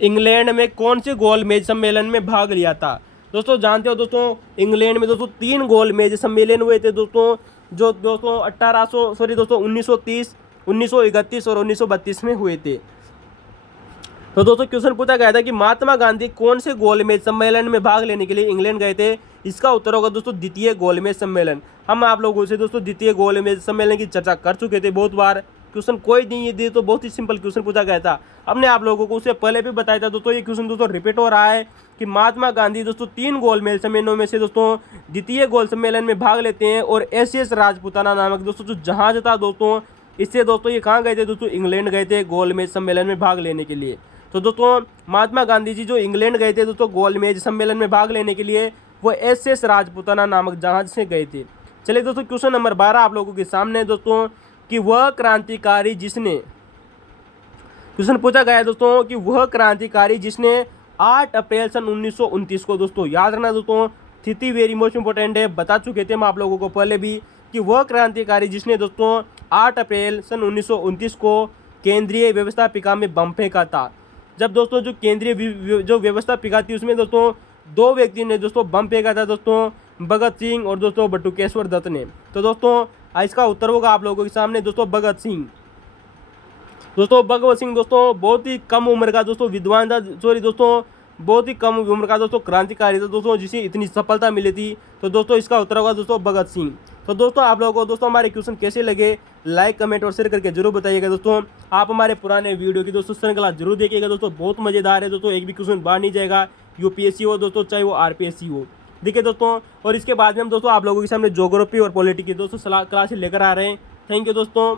इंग्लैंड में कौन से गोलमेज सम्मेलन में भाग लिया था? दोस्तों जानते हो दोस्तों इंग्लैंड में दोस्तों 3 गोलमेज सम्मेलन हुए थे दोस्तों, जो दोस्तों 1930, 1931 और 1932 में हुए थे। तो दोस्तों क्वेश्चन पूछा गया था कि महात्मा गांधी कौन से गोलमेज सम्मेलन में भाग लेने के लिए इंग्लैंड गए थे? इसका उत्तर होगा दोस्तों द्वितीय गोलमेज सम्मेलन। हम आप लोगों से दोस्तों द्वितीय गोलमेज सम्मेलन की चर्चा कर चुके थे बहुत बार। क्वेश्चन कोई नहीं दे तो बहुत ही सिंपल क्वेश्चन पूछा गया था, हमने आप लोगों को उससे पहले भी बताया था दोस्तों। ये क्वेश्चन दोस्तों रिपीट हो रहा है कि महात्मा गांधी दोस्तों 3 गोलमेज सम्मेलनों में से दोस्तों द्वितीय गोल सम्मेलन में भाग लेते हैं। और एस राजपूताना नामक दोस्तों जो जहाज था दोस्तों, इससे दोस्तों ये कहाँ गए थे दोस्तों? इंग्लैंड गए थे गोलमेज सम्मेलन में भाग लेने के लिए। तो दोस्तों महात्मा गांधी जी जो इंग्लैंड गए थे दोस्तों गोलमेज सम्मेलन में भाग लेने के लिए, वो SS राजपुताना नामक जहाज से गए थे। चलिए दोस्तों क्वेश्चन नंबर 12 आप लोगों के सामने दोस्तों कि वह क्रांतिकारी जिसने, क्वेश्चन पूछा गया है दोस्तों कि वह क्रांतिकारी जिसने 8 अप्रैल सन 1929 को, दोस्तों याद रखना दोस्तों, स्थिति वेरी मोस्ट इंपॉर्टेंट है, बता चुके थे हम आप लोगों को पहले भी कि वह क्रांतिकारी जिसने दोस्तों 8 अप्रैल सन 1929 को केंद्रीय व्यवस्थापिका में बम फेंका था। जब दोस्तों जो केंद्रीय जो व्यवस्थापिका थी उसमें दोस्तों 2 व्यक्ति ने दोस्तों बम फेंका था दोस्तों, भगत सिंह और दोस्तों बटुकेश्वर दत्त ने। तो दोस्तों इसका उत्तर होगा आप लोगों के सामने दोस्तों भगत सिंह। दोस्तों भगत सिंह दोस्तों बहुत ही कम उम्र का दोस्तों विद्वान था, सॉरी दोस्तों बहुत ही कम उम्र का दोस्तों क्रांतिकारी था दोस्तों, जिसे इतनी सफलता मिली थी। तो दोस्तों इसका उत्तर होगा दोस्तों भगत सिंह। तो दोस्तों आप लोगों को दोस्तों हमारे क्वेश्चन कैसे लगे, लाइक कमेंट और शेयर करके जरूर बताइएगा। दोस्तों आप हमारे पुराने वीडियो की दोस्तों श्रृंखला जरूर देखिएगा दोस्तों, बहुत मजेदार है दोस्तों, एक भी क्वेश्चन बाहर नहीं जाएगा, UPSC हो दोस्तों चाहे वो RPSC हो। देखिए दोस्तों, और इसके बाद में हम दोस्तों आप लोगों के सामने ज्योग्राफी और पॉलिटी की दोस्तों क्लासेस लेकर आ रहे हैं। थैंक यू दोस्तों।